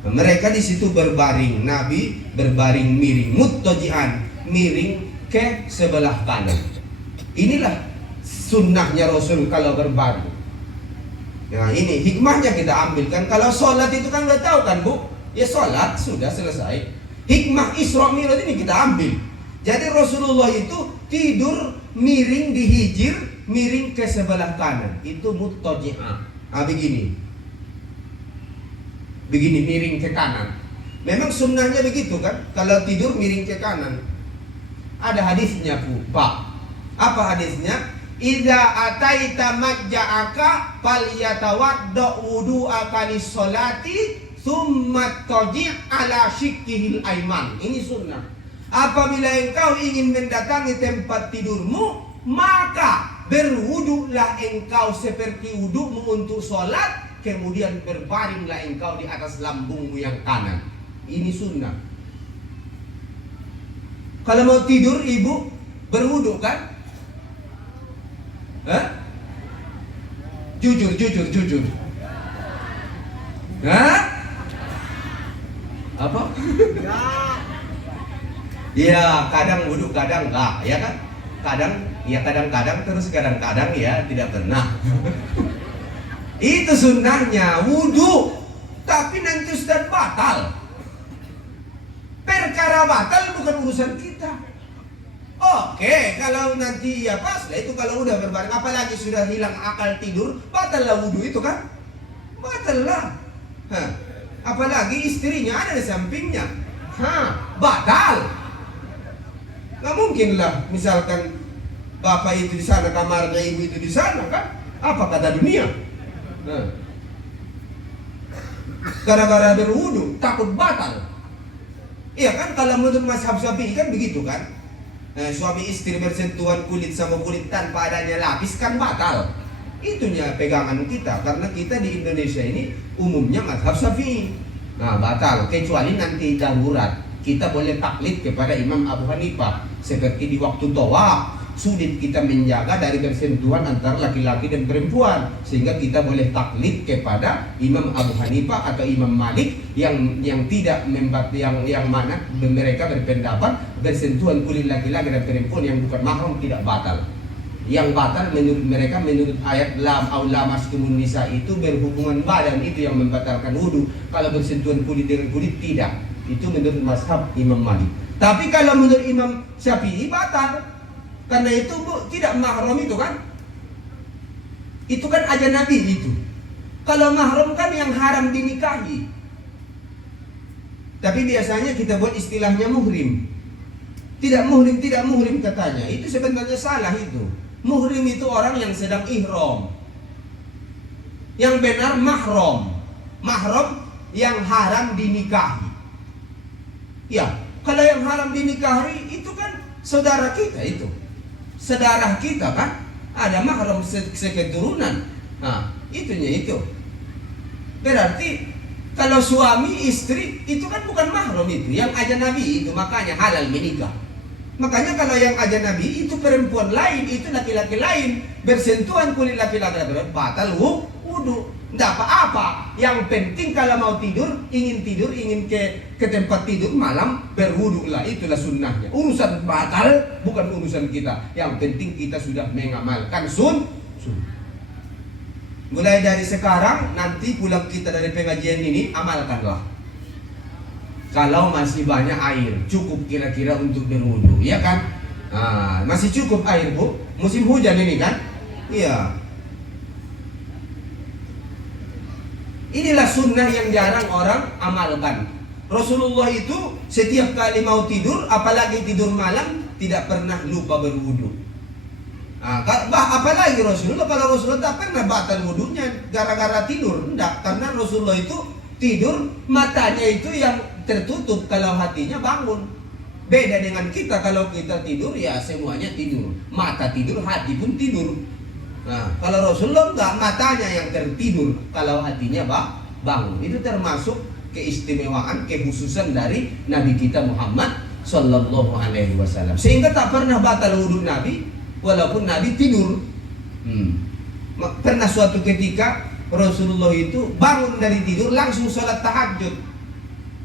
Mereka di situ berbaring, Nabi berbaring miring, muttaji'an, miring ke sebelah kanan. Inilah sunnahnya Rasul kalau berbaring. Nah ini hikmahnya kita ambilkan. Kalau sholat itu kan udah tahu kan Bu, ya sholat sudah selesai. Hikmah Isra Mi'raj ini kita ambil. Jadi Rasulullah itu tidur miring di hijir, miring ke sebelah kanan. Itu muttaji'ah. Begini miring ke kanan. Memang sunnahnya begitu kan? Kalau tidur miring ke kanan. Ada hadisnya Pak. Apa hadisnya? Idza ataita majja'aka falyatawadda wudu'aka lis-sholati tsumma taji' ala shikkihil aiman. Ini sunnah. Apabila engkau ingin mendatangi tempat tidurmu, maka berwudulah engkau seperti wudu'mu untuk sholat, kemudian berbaringlah engkau di atas lambungmu yang kanan. Ini sunnah. Kalau mau tidur ibu berwudu kan? Jujur. Apa? Ya, kadang wudu, kadang enggak, ya kan? Kadang-kadang terus kadang-kadang ya tidak pernah. Itu sunnahnya wudu, tapi nanti Ustaz batal. Perkara batal bukan urusan kita. Oke, kalau nanti ya pas lah itu kalau udah berbareng, apalagi sudah hilang akal tidur, batal lah wudu itu kan? Batal lah. Apalagi istrinya ada di sampingnya. Batal. Nggak mungkin lah, misalkan bapak itu di sana, kamarnya ibu itu di sana kan? Apa kata dunia? Gara-gara berwudu takut batal. Iya kan, kalau menurut mazhab Syafi'i kan begitu kan? Suami istri bersentuhan kulit sama kulit tanpa adanya lapis kan batal. Itunya pegangan kita, karena kita di Indonesia ini umumnya mazhab Syafi'i. Nah batal, kecuali nanti darurat. Kita boleh taklid kepada Imam Abu Hanifah. Seperti di waktu tawaf, sulit kita menjaga dari bersentuhan antara laki-laki dan perempuan, sehingga kita boleh taklid kepada Imam Abu Hanifah atau Imam Malik yang tidak yang mana mereka berpendapat bersentuhan kulit laki-laki dan perempuan yang bukan mahram tidak batal. Yang batal menurut mereka, menurut ayat lam au lamastumun nisa itu berhubungan badan, itu yang membatalkan wudu. Kalau bersentuhan kulit dengan kulit tidak. Itu menurut mazhab Imam Malik. Tapi kalau menurut Imam Syafi'i batal. Karena itu Bu, tidak mahram itu kan? Itu kan ajnabi itu. Kalau mahram kan yang haram dinikahi. Tapi biasanya kita buat istilahnya muhrim. Tidak muhrim katanya. Itu sebenarnya salah itu. Muhrim itu orang yang sedang ihram. Yang benar mahram. Mahram yang haram dinikahi. Ya, kalau yang haram dinikahi itu kan saudara kita itu. Saudara kita kan ada mahram seketurunan. Nah, itunya itu. Berarti kalau suami istri itu kan bukan mahram itu, yang ajnabi itu, makanya halal menikah. Makanya kalau yang ajnabi itu perempuan lain, itu laki-laki lain, bersentuhan kulit laki-laki batal wudu. Tidak apa-apa. Yang penting kalau mau tidur, ingin ke tempat tidur malam, berwudu lah. Itulah sunnahnya. Urusan batal bukan urusan kita. Yang penting kita sudah mengamalkan sunnah. Mulai dari sekarang, nanti pulang kita dari pengajian ini, amalkanlah. Kalau masih banyak air, cukup kira-kira untuk berwudu, ya kan? Masih cukup air Bu. Musim hujan ini kan? Iya. Inilah sunnah yang jarang orang amalkan. Rasulullah itu setiap kali mau tidur, apalagi tidur malam, tidak pernah lupa berwudu. Apalagi Rasulullah, kalau Rasulullah tak pernah batal wudunya gara-gara tidur. Tidak, karena Rasulullah itu tidur, matanya itu yang tertutup, kalau hatinya bangun. Beda dengan kita, kalau kita tidur ya semuanya tidur. Mata tidur, hati pun tidur. Kalau Rasulullah enggak, matanya yang tertidur, kalau hatinya bangun. Itu termasuk keistimewaan, kekhususan dari Nabi kita Muhammad Sallallahu Alaihi Wasallam. Sehingga tak pernah batal wudu Nabi, walaupun Nabi tidur. Pernah suatu ketika Rasulullah itu bangun dari tidur langsung sholat tahajud.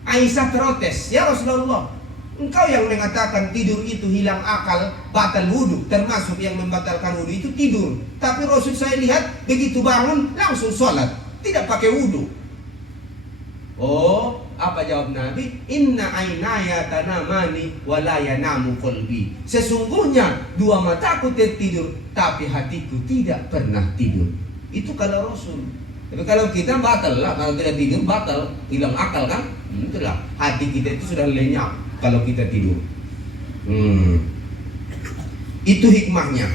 Aisyah protes, "Ya Rasulullah, engkau yang mengatakan tidur itu hilang akal, batal wudhu, termasuk yang membatalkan wudhu itu tidur. Tapi Rasul saya lihat begitu bangun langsung sholat, tidak pakai wudhu." Oh, apa jawab Nabi? "Inna ainaya tanamani wa la yanamu qalbi." Sesungguhnya dua mataku tertidur, tapi hatiku tidak pernah tidur. Itu kalau Rasul. Tapi kalau kita batal lah, kalau tidak tidur batal, hilang akal kan? Itulah, hati kita itu sudah lenyap kalau kita tidur. Itu hikmahnya.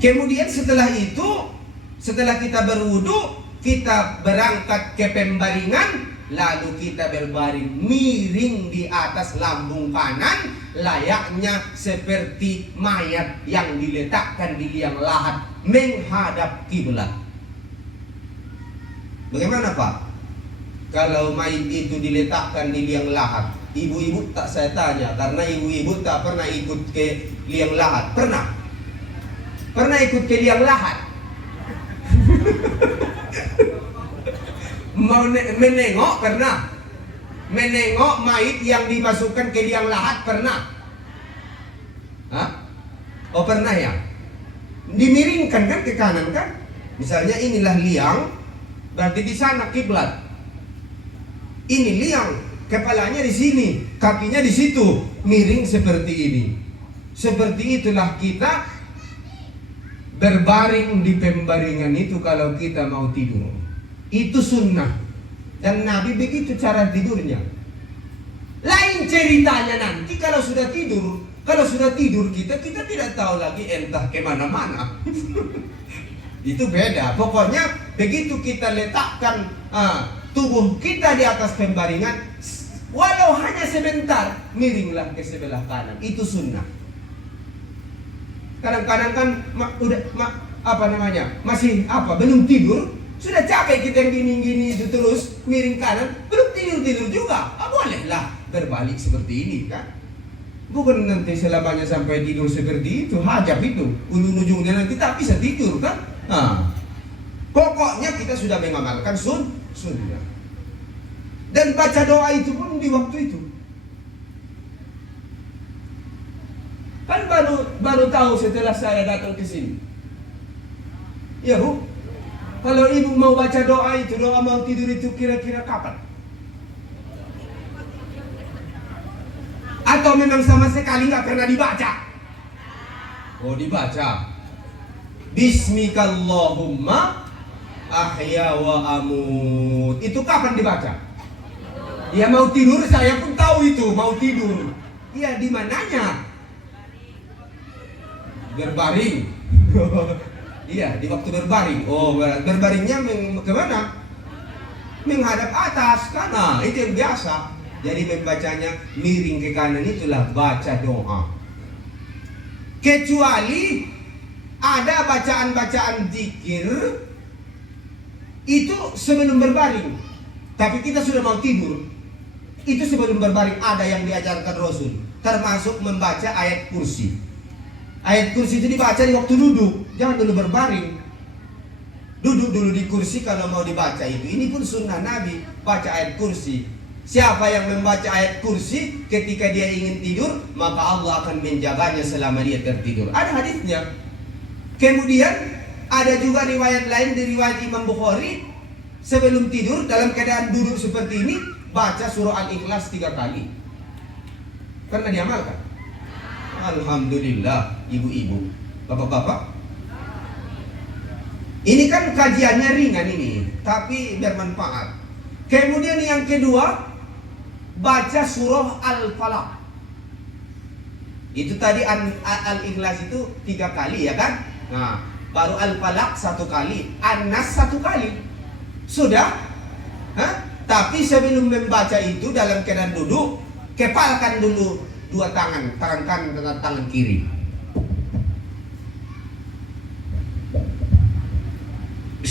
Kemudian setelah itu, setelah kita berwudu, kita berangkat ke pembaringan, lalu kita berbaring miring di atas lambung kanan, layaknya seperti mayat yang diletakkan di liang lahat menghadap kiblat. Bagaimana Pak? Kalau mayat itu diletakkan di liang lahat, ibu-ibu tak saya tanya, karena ibu-ibu tak pernah ikut ke liang lahat. Pernah? Pernah ikut ke liang lahat? Mau menengok pernah? Menengok mayat yang dimasukkan ke liang lahat pernah? Hah? Oh pernah ya? Dimiringkan kan ke kanan kan? Misalnya inilah liang, berarti di sana kiblat. Ini liang, kepalanya di sini, kakinya di situ, miring seperti ini. Seperti itulah kita berbaring di pembaringan itu kalau kita mau tidur. Itu sunnah. Dan Nabi begitu cara tidurnya. Lain ceritanya nanti kalau sudah tidur. Kalau sudah tidur kita tidak tahu lagi entah kemana-mana. Itu beda. Pokoknya begitu kita letakkan tubuh kita di atas pembaringan, walau hanya sebentar, miringlah ke sebelah kanan. Itu sunnah. Kadang-kadang kan masih belum tidur, sudah capek kita yang gini-gini itu terus miring kanan, belum tidur juga. Bolehlah berbalik seperti ini kan. Bukan nanti selamanya sampai tidur seperti itu, hajab itu. Ujung-ujungnya nanti tak bisa tidur kan. Pokoknya kita sudah mengamalkan sunnah. Dan baca doa itu pun di waktu itu. Kan baru tahu setelah saya datang ke sini. Ya Bu, kalau ibu mau baca doa itu, doa mau tidur itu kira-kira kapan? Atau memang sama sekali nggak pernah dibaca? Oh dibaca. Bismikallahumma ahya wa amut. Itu kapan dibaca? Ya mau tidur, saya pun tahu itu mau tidur. Iya di mananya? Berbaring. Iya di waktu berbaring. Oh berbaringnya kemana? Menghadap atas kanan. Itu yang biasa. Jadi membacanya miring ke kanan, itulah baca doa. Kecuali ada bacaan-bacaan zikir itu sebelum berbaring, tapi kita sudah mau tidur. Itu sebelum berbaring ada yang diajarkan Rasul, termasuk membaca ayat kursi. Ayat kursi itu dibaca di waktu duduk, jangan dulu berbaring. Duduk dulu di kursi kalau mau dibaca itu. Ini pun sunnah Nabi, baca ayat kursi. Siapa yang membaca ayat kursi ketika dia ingin tidur, maka Allah akan menjaganya selama dia tertidur. Ada hadisnya. Kemudian ada juga riwayat lain dari riwayat Imam Bukhari, sebelum tidur dalam keadaan duduk seperti ini, baca surah Al-Ikhlas 3 kali. Pernah diamalkan? Alhamdulillah, ibu-ibu, bapak-bapak. Ini kan kajiannya ringan ini, tapi bermanfaat. Kemudian yang kedua, baca surah Al-Falaq. Itu tadi Al-Ikhlas itu 3 kali ya kan? Nah, baru Al-Falaq 1 kali, An-Nas 1 kali. Sudah? Tapi sebelum membaca itu dalam keadaan duduk, kepalkan dulu 2 tangan, tangan kanan dengan tangan kiri.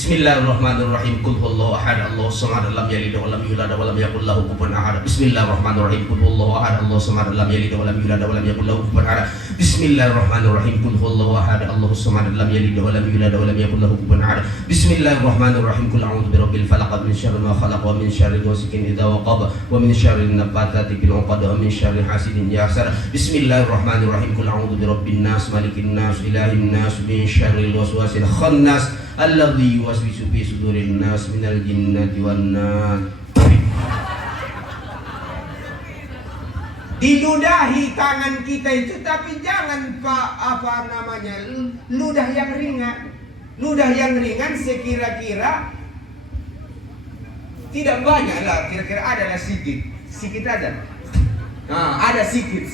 Bismillahirrahmanirrahim. Qul huwallahu ahad, Allahus samad, lam yalid wa lam yulad wa lam yakul lahu kufuwan ahad. Bismillahirrahmanirrahim. Qul huwallahu ahad, Allahus samad, lam yalid wa lam yulad wa lam yakul lahu kufuwan ahad. Bismillahirrahmanirrahim. Qul huwallahu ahad, Allahus samad, lam yalid wa lam yulad wa lam yakul lahu kufuwan ahad. Bismillahirrahmanirrahim. Qul a'udzu birabbil falaq, min syarri ma khalaq, wa min syarri ghasiqin idza waqab, wa min syarri nafathati fil 'uqad, wa min syarri hasidin idza hasad. Bismillahirrahmanirrahim. Qul a'udzu birabbin nas, malikin nas, ilahin nas, min syarril waswasil khannas alladzi yuwaswisu fi sudurin nas minal jinnati wan nas. Diludahi tangan kita itu, tapi jangan ludah yang ringan. Ludah yang ringan sekira-kira tidak banyak lah, kira-kira adalah sedikit aja. Nah, ada sedikit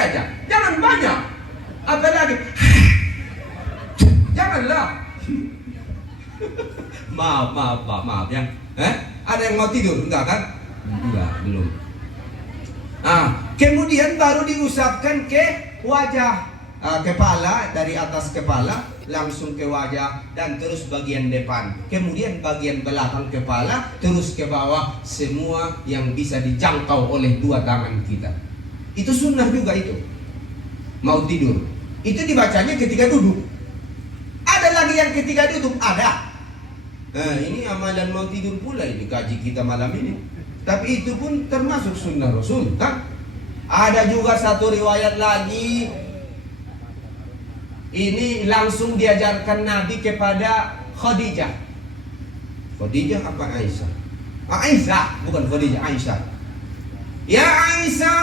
aja, jangan banyak. Apalagi janganlah. Maaf yang ada yang mau tidur enggak kan? Enggak, belum. Kemudian baru diusapkan ke wajah, kepala, dari atas kepala langsung ke wajah dan terus bagian depan, kemudian bagian belakang kepala terus ke bawah, semua yang bisa dijangkau oleh dua tangan kita. Itu sunnah juga itu. Mau tidur itu dibacanya ketika duduk. Ada lagi yang ketika duduk ada. Nah, ini amalan mau tidur pula, ini kaji kita malam ini. Tapi itu pun termasuk sunnah Rasul, kan? Ada juga satu riwayat lagi. Ini langsung diajarkan Nabi kepada Khadijah. Khadijah apa Aisyah? Aisyah, bukan Khadijah, Aisyah. Ya Aisyah,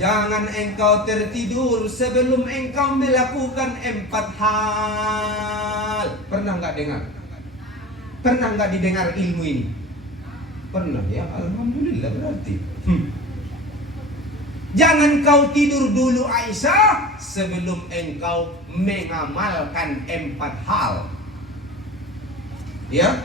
jangan engkau tertidur sebelum engkau melakukan 4 hal. Pernah nggak dengar? Pernah nggak didengar ilmu ini? Pernah ya, alhamdulillah berarti. Jangan kau tidur dulu Aisyah sebelum engkau mengamalkan 4 hal. Ya,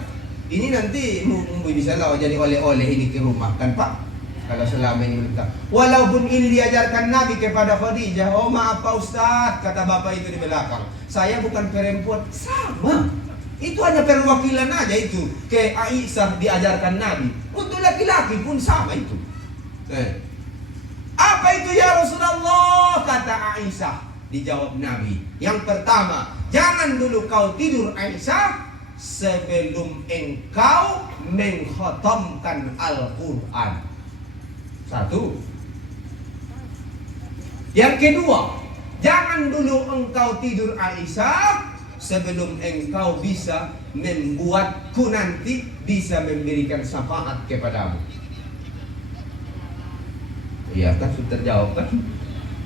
ini nanti bisa lah jadi oleh-oleh ini ke rumah kan Pak? Kalau selama ini minta. Walaupun ini diajarkan Nabi kepada Khadijah. Oh maaf Pak Ustaz, kata bapak itu di belakang, saya bukan perempuan. Sama, itu hanya perwakilan aja itu. Ke Aisyah diajarkan Nabi. Untuk laki-laki pun sama itu. Apa itu ya Rasulullah? Kata Aisyah. Dijawab Nabi, yang pertama, jangan dulu kau tidur Aisyah sebelum engkau mengkhatamkan Al-Quran. Satu. Yang kedua, jangan dulu engkau tidur Aisyah sebelum engkau bisa membuatku nanti bisa memberikan syafaat kepadamu. Iya kan, sudah terjawab kan?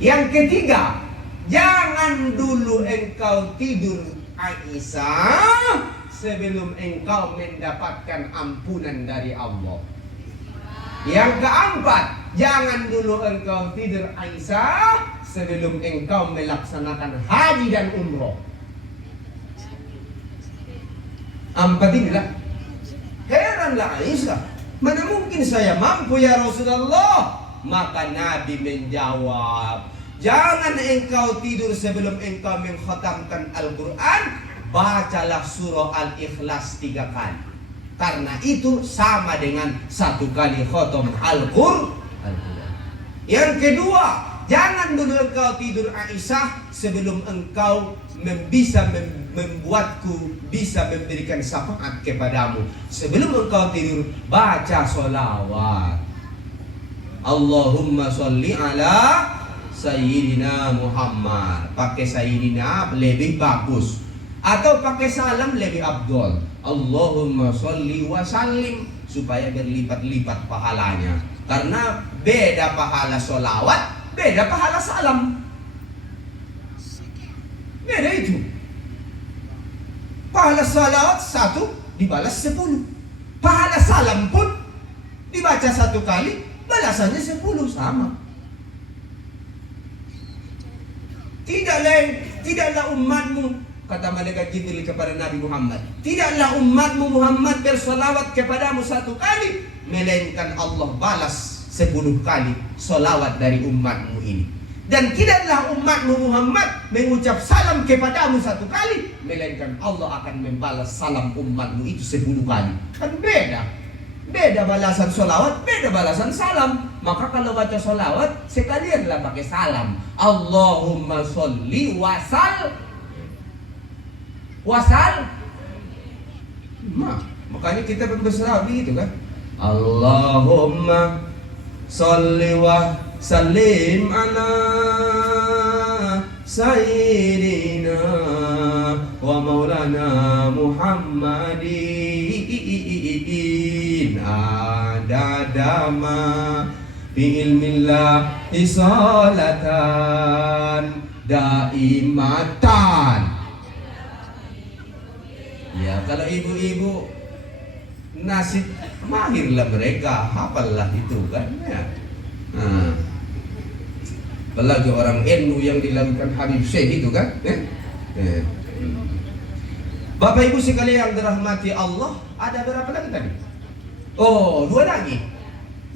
Yang ketiga, jangan dulu engkau tidur Aisyah sebelum engkau mendapatkan ampunan dari Allah. Yang keempat, jangan dulu engkau tidur Aisyah sebelum engkau melaksanakan haji dan umroh. 4 inilah. Heranlah Aisyah, mana mungkin saya mampu ya Rasulullah? Maka Nabi menjawab, jangan engkau tidur sebelum engkau mengkhatamkan Al-Quran. Bacalah surah Al-Ikhlas 3 kali, karena itu sama dengan 1 kali khatam Al-Quran. Yang kedua, jangan dulu engkau tidur Aisyah sebelum engkau bisa membuatku bisa memberikan syafaat kepadamu. Sebelum engkau tidur, baca sholawat. Allahumma sholli ala Sayyidina Muhammad. Pakai Sayyidina lebih bagus, atau pakai salam lebih abdul. Allahumma sholli wa sallim, supaya berlipat-lipat pahalanya. Karena beda pahala sholawat, beda pahala salam. Beda itu. Pahala sholawat 1 dibalas 10. Pahala salam pun dibaca 1 kali, balasannya 10, sama. Tidaklah umatmu, kata malaikat Jibril kepada Nabi Muhammad, tidaklah umatmu Muhammad bersolawat kepadamu 1 kali, melainkan Allah balas 10 kali solawat dari umatmu ini. Dan tidaklah umatmu Muhammad mengucap salam kepadamu 1 kali, melainkan Allah akan membalas salam umatmu itu 10 kali. Kan beda. Beda balasan sholawat, beda balasan salam. Maka kalau baca sholawat, sekalianlah pakai salam. Allahumma sholli wasal. Makanya kita berbesar begitu kan. Allahumma sholli wa sallim ala sayyidina wa maulana Muhammadin adadama bi ilmillah isolatan daimatan. Ya, kalau ibu-ibu nasib mahirlah mereka, hafallah itu kan ya. Apalagi orang NU yang dilakukan Habib Syekh itu kan. Bapak Ibu sekalian yang dirahmati Allah, ada berapa lagi tadi? Oh, 2 lagi.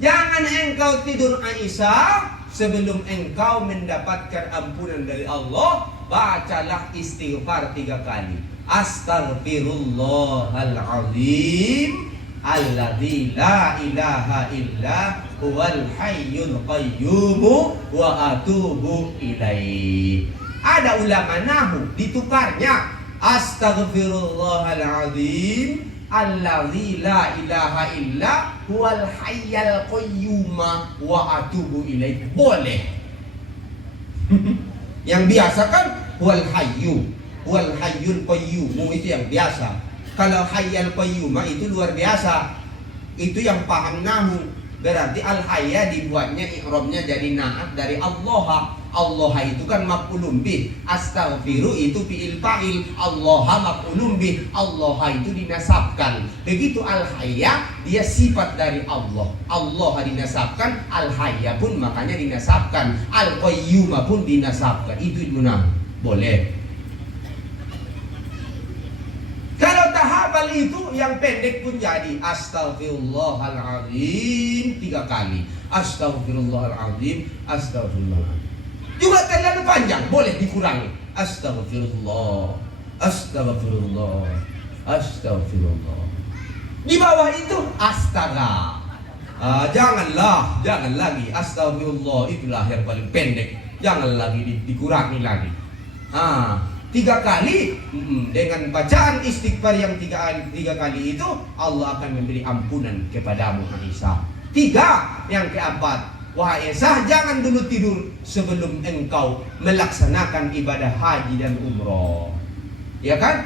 Jangan engkau tidur Aisyah sebelum engkau mendapatkan ampunan dari Allah. Bacalah istighfar 3 kali. Astaghfirullahaladzim alladzi la ilaha illa huwal hayyul qayyum wa atubu ilaih. Ada ulama nahu ditukarnya astaghfirullahaladzim alladzi la ilaha illa huwal hayyul qayyum wa atubu ilaih. Boleh. Yang biasa kan huwal hayyul qayyum, itu yang biasa. Kalau hayyul qayyum itu luar biasa. Itu yang paham nahu. Berarti al-hayya dibuatnya i'rabnya jadi na'at dari Allah. Allah itu kan maf'ulun bih. Astaghfiru itu fi'il fa'il. Allah maf'ulun bih. Allah itu dinasabkan. Begitu al-hayya dia sifat dari Allah. Allah dinasabkan, al-hayya pun makanya dinasabkan, al-qayyum pun dinasabkan. Itu ilmu nahu. Boleh. Kalau tahapan itu yang pendek pun jadi astaghfirullahaladzim 3 kali. Astaghfirullahaladzim, astaghfirullahaladzim. Juga terlalu panjang, boleh dikurangi. Astaghfirullah, astaghfirullah, astagfirullah. Di bawah itu astaga. Jangan lagi astagfirullah, itulah yang paling pendek. Jangan lagi dikurangi lagi. 3 kali dengan bacaan istighfar yang 3 kali itu Allah akan memberi ampunan kepadamu Aisyah. 3 yang keempat, wahai Aisyah, jangan dulu tidur sebelum engkau melaksanakan ibadah haji dan umroh. Ya kan?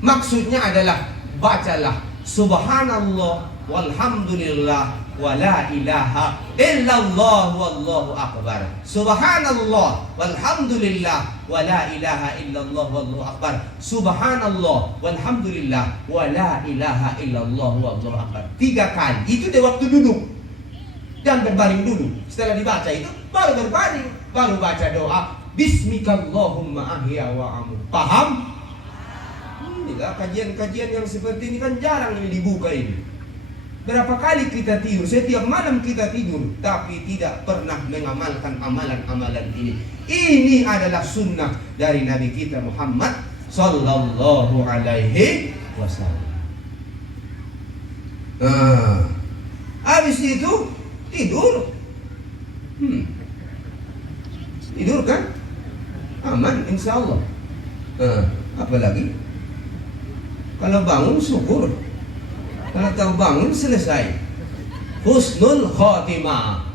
Maksudnya adalah bacalah subhanallah walhamdulillah wa la ilaha illallah wallahu akbar. Subhanallah walhamdulillah wa la ilaha illallah wallahu akbar. Subhanallah walhamdulillah wa la ilaha illallah wallahu akbar. 3 kali. Itu di waktu duduk. Dan berbaring dulu. Setelah dibaca itu baru berbaring, baru baca doa bismikallahumma ahya wa amut. Paham? Inilah kajian-kajian yang seperti ini kan jarang ini dibuka ini. Berapa kali kita tidur, setiap malam kita tidur, tapi tidak pernah mengamalkan amalan-amalan ini. Ini adalah sunnah dari Nabi kita Muhammad Sallallahu Alaihi Wasallam. Habis itu tidur. Tidur kan? Aman insya Allah. Apalagi kalau bangun syukur. Kalau tahu bangun selesai. Husnul khotimah.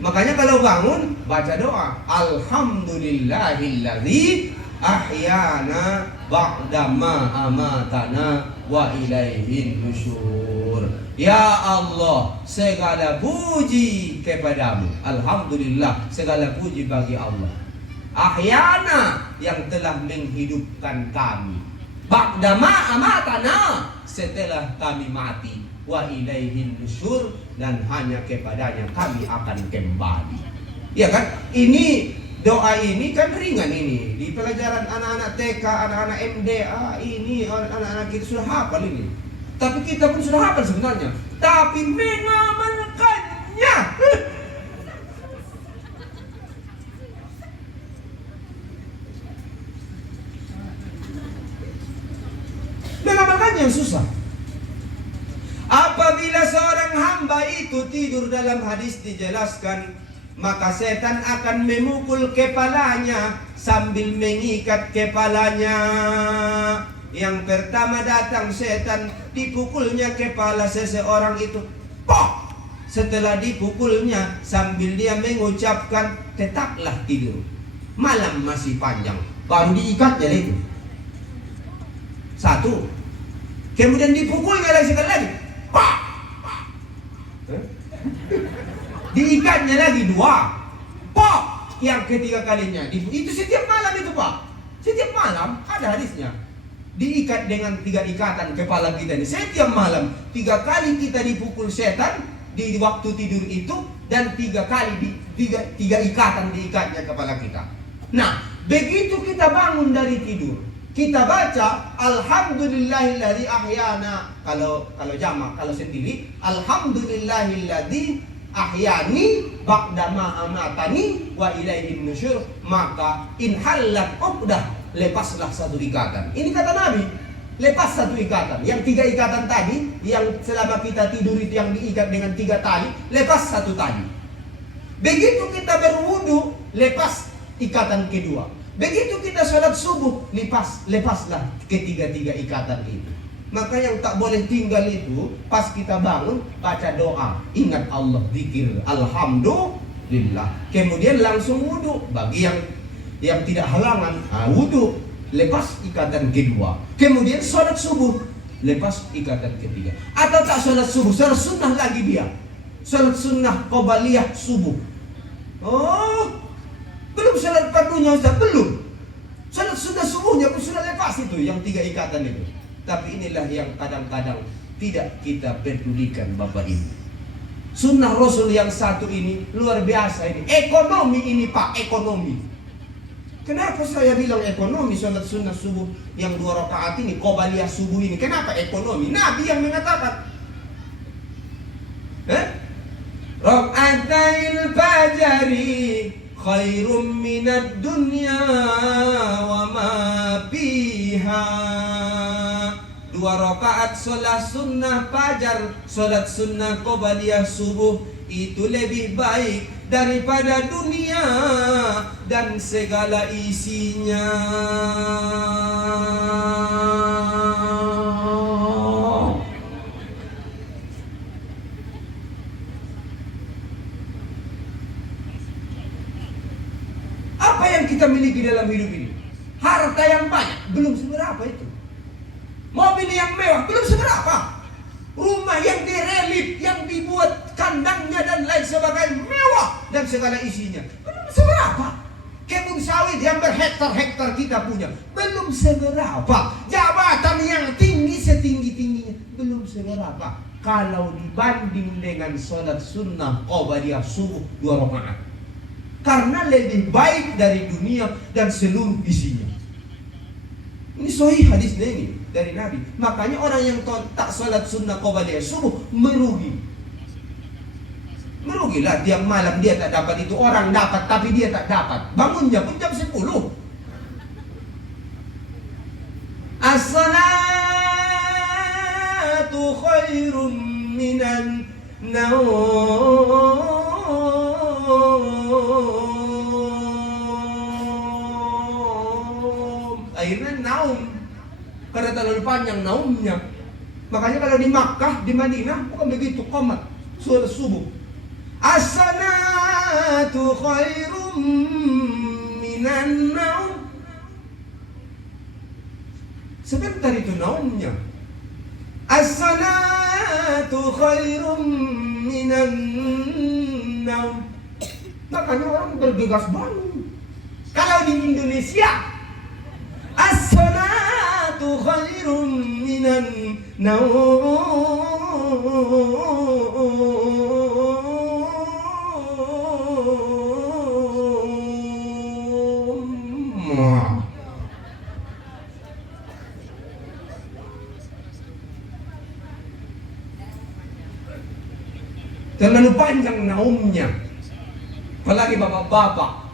Makanya kalau bangun baca doa. Alhamdulillahilladzi ahyana ba'dama amatana wa ilaihin nusyur. Ya Allah, segala puji kepadamu. Alhamdulillah, segala puji bagi Allah. Ahyana, yang telah menghidupkan kami. Ba'dama amatana, setelah kami mati. Wa ilaihin nusyur, dan hanya kepadanya kami akan kembali. Ya kan? Ini doa ini kan ringan ini. Di pelajaran anak-anak TK, anak-anak MDA, ini anak-anak kita sudah hafal ini. Tapi kita pun sudah hafal sebenarnya. Tapi mengamalkannya Makanya susah. Apabila seorang hamba itu tidur, dalam hadis dijelaskan, maka setan akan memukul kepalanya sambil mengikat kepalanya. Yang pertama datang setan, dipukulnya kepala seseorang itu. Pok! Setelah dipukulnya, sambil dia mengucapkan, tetaplah tidur, malam masih panjang. Baru diikatnya itu. Satu. Kemudian dipukulnya lagi sekali lagi. Pak! Diikatnya lagi dua. Pak! Yang ketiga kalinya. Itu setiap malam itu, Pak. Setiap malam ada hadisnya. Diikat dengan 3 ikatan kepala kita ini. Setiap malam 3 kali kita dipukul setan di waktu tidur itu, dan 3 kali tiga ikatan diikatnya kepala kita. Nah, begitu kita bangun dari tidur, kita baca alhamdulillahilladzi ahyana. Kalau jamak, kalau sendiri alhamdulillahilladzi ahyani ba'da ma amatani wa ilaihin nusyur. Maka inhallat uqdah, lepaslah 1 ikatan. Ini kata Nabi, lepas 1 ikatan. Yang 3 ikatan tadi, yang selama kita tidur itu yang diikat dengan 3 tali, lepas 1 tali. Begitu kita berwudu, lepas ikatan kedua. Begitu kita sholat subuh, lepaslah ketiga-tiga ikatan itu. Maka yang tak boleh tinggal itu, pas kita bangun, baca doa, ingat Allah, zikir, alhamdulillah. Kemudian langsung wudu. Bagi yang tidak halangan, wudu, lepas ikatan kedua. Kemudian sholat subuh, lepas ikatan ketiga. Atau tak sholat subuh, sholat sunnah lagi dia. Sholat sunnah qobaliyah subuh. Oh, belum sholat fardunya Ustaz, belum. Sholat sunnah subuhnya pun sudah lepas itu, yang 3 ikatan itu. Tapi inilah yang kadang-kadang tidak kita pedulikan Bapak Ibu. Sunnah Rasul yang satu ini luar biasa ini. Ekonomi ini Pak, ekonomi. Kenapa saya bilang ekonomi sholat sunnah subuh yang 2 rakaat ini, qobaliyah subuh ini? Kenapa ekonomi? Nabi yang mengatakan. Raka'atil fajri khairum minad dunya wa ma fiha. 2 rakaat sholat sunnah fajar, sholat sunnah qobaliyah subuh itu lebih baik daripada dunia dan segala isinya. Apa yang kita miliki dalam hidup ini? Harta yang banyak, belum seberapa itu. Mobil yang mewah, belum seberapa. Rumah yang direlip, yang dibuat kandangnya dan lain sebagainya, mewah dan segala isinya, belum seberapa. Kebun sawit yang berhektar-hektar kita punya, belum seberapa. Jabatan yang tinggi setinggi-tingginya, belum seberapa. Kalau dibanding dengan sholat sunnah qobaliyah subuh 2 rakaat. Karena lebih baik dari dunia dan seluruh isinya. Ini sahih hadisnya ini dari Nabi. Makanya orang yang tak sholat sunnah qobaliyah subuh merugi. Merugilah, tiap malam dia tak dapat itu. Orang dapat tapi dia tak dapat. Bangunnya pun jam 10. As-salatu khairum minan naum. Akhirnya naum, karena terlalu panjang naumnya. Makanya kalau di Makkah, di Madinah bukan begitu, qomat surat subuh. As-salatu khairum minan naum. Sebentar itu naumnya. As-salatu khairum minan naum. Makanya orang bergegas bangun. Kalau di Indonesia, as-salatu khairum minan naum. Terlalu panjang naumnya. Apalagi bapak-bapak.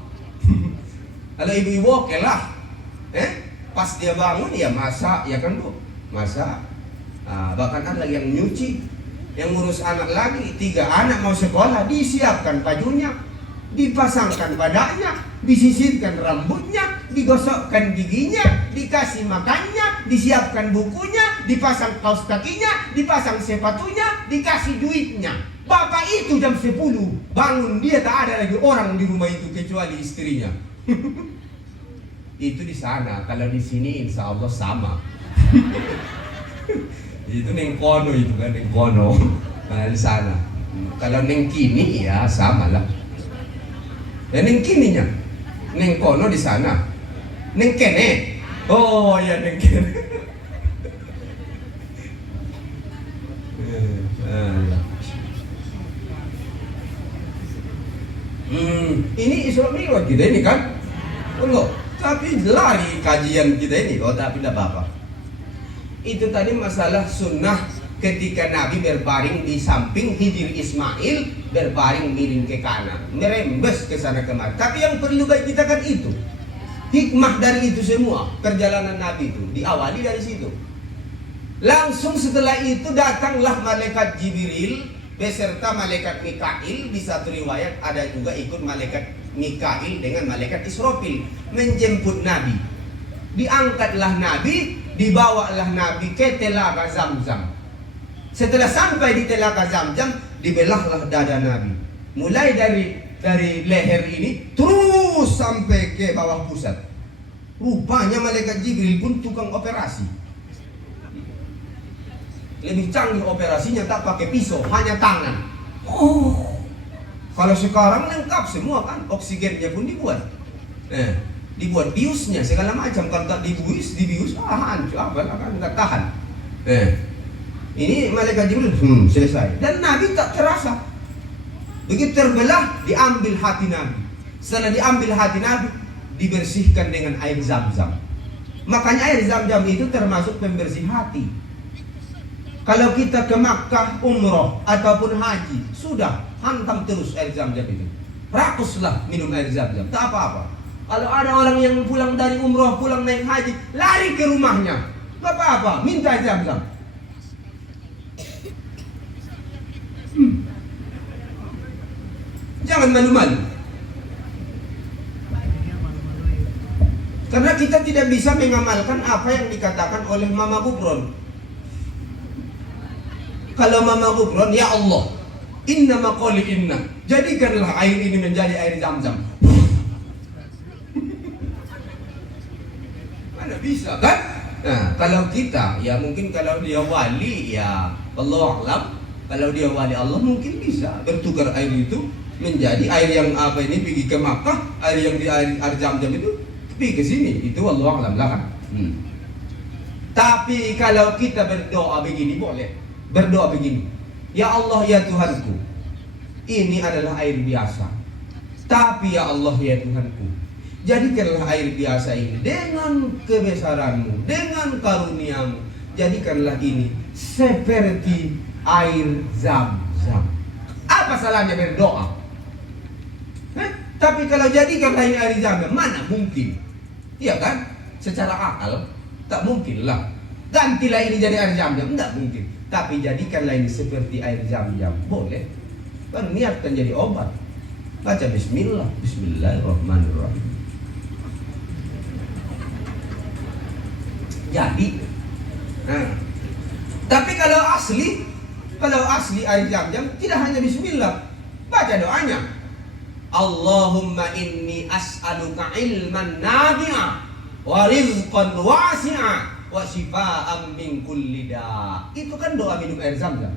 Kalau ibu-ibu oke lah. Pas dia bangun ya masak, ya kan Bu? Masak. Bahkan ada yang nyuci, yang ngurus anak lagi. 3 anak mau sekolah, disiapkan bajunya, dipasangkan badannya, disisirkan rambutnya, digosokkan giginya, dikasih makannya, disiapkan bukunya, dipasang kaos kakinya, dipasang sepatunya, dikasih duitnya. Bapak itu jam 10 bangun, dia tak ada lagi orang di rumah itu kecuali istrinya. Itu di sana. Kalau di sini insya Allah sama. Itu neng kono itu kan, neng kono. Di sana. Kalau neng kini ya sama lah. Ya neng kininya, neng kono di sana, neng kene. Oh ya neng kene. Ini Isra Mi'raj kita ini kan? Enggak. Tapi lari kajian kita ini. Oh tapi tidak apa-apa. Itu tadi masalah sunnah ketika Nabi berbaring di samping Hijri Ismail, berbaring miring ke kanan, merembes ke sana kemari. Tapi yang perlu bagi kita kan itu. Hikmah dari itu semua, perjalanan Nabi itu diawali dari situ. Langsung setelah itu datanglah malaikat Jibril beserta malaikat Mikail. Di satu riwayat ada juga ikut malaikat Mikail dengan malaikat Israfil menjemput Nabi. Diangkatlah Nabi, dibawalah Nabi ke Telaga Zamzam. Setelah sampai di Telaga Zamzam, dibelahlah dada Nabi. Mulai dari leher ini terus sampai ke bawah pusat. Rupanya malaikat Jibril pun tukang operasi. Lebih canggih operasinya, tak pakai pisau, hanya tangan. Kalau sekarang lengkap semua kan, oksigennya pun dibuat. Dibuat biusnya segala macam. Kalau tak dibius, hancur apa kan nggak tahan. Ini malaikat Jibril selesai. Dan Nabi tak terasa. Begitu terbelah, diambil hati Nabi. Setelah diambil hati Nabi, dibersihkan dengan air Zam-Zam. Makanya air Zam-Zam itu termasuk pembersih hati. Kalau kita ke Makkah umroh ataupun haji, sudah hantam terus air Zam-Zam itu. Rakuslah minum air Zam-Zam, tak apa-apa. Kalau ada orang yang pulang dari umroh, pulang naik haji, lari ke rumahnya, tak apa-apa, minta air Zam-Zam. Jangan malu-malu. Karena kita tidak bisa mengamalkan apa yang dikatakan oleh Mama Gufron. Kalau Mama Gufron, ya Allah, inna maqali inna, jadikanlah air ini menjadi air Zam-Zam. Mana bisa kan? Nah, kalau kita, ya mungkin kalau dia wali, ya Allah alam. Kalau dia wali Allah mungkin bisa bertukar air itu menjadi air yang apa ini pergi ke Makkah, air yang di air Zam-Zam itu pergi ke sini. Itu Allah alam lah kan. Tapi kalau kita berdoa begini boleh. Berdoa begini, ya Allah ya Tuhanku, ini adalah air biasa. Tapi ya Allah ya Tuhanku, jadikanlah air biasa ini dengan kebesaranmu, dengan karuniamu, jadikanlah ini seperti air Zam-Zam. Apa salahnya berdoa? Tapi kalau jadikanlah ini air Zam-Zam, mana mungkin? Iya kan? Secara akal tak mungkin lah. Gantilah ini jadi air Zam-Zam, tidak mungkin. Tapi jadikanlah ini seperti air Zam-Zam, boleh. Kan niatkan jadi obat. Baca bismillah, bismillahirrahmanirrahim. Jadi, tapi kalau asli air Zam-Zam tidak hanya bismillah, baca doanya. Allahumma inni as'aluka ilman nafi'a wa rizqan wasi'a wa shifaan min kulli da'. Itu kan doa minum air Zam-Zam.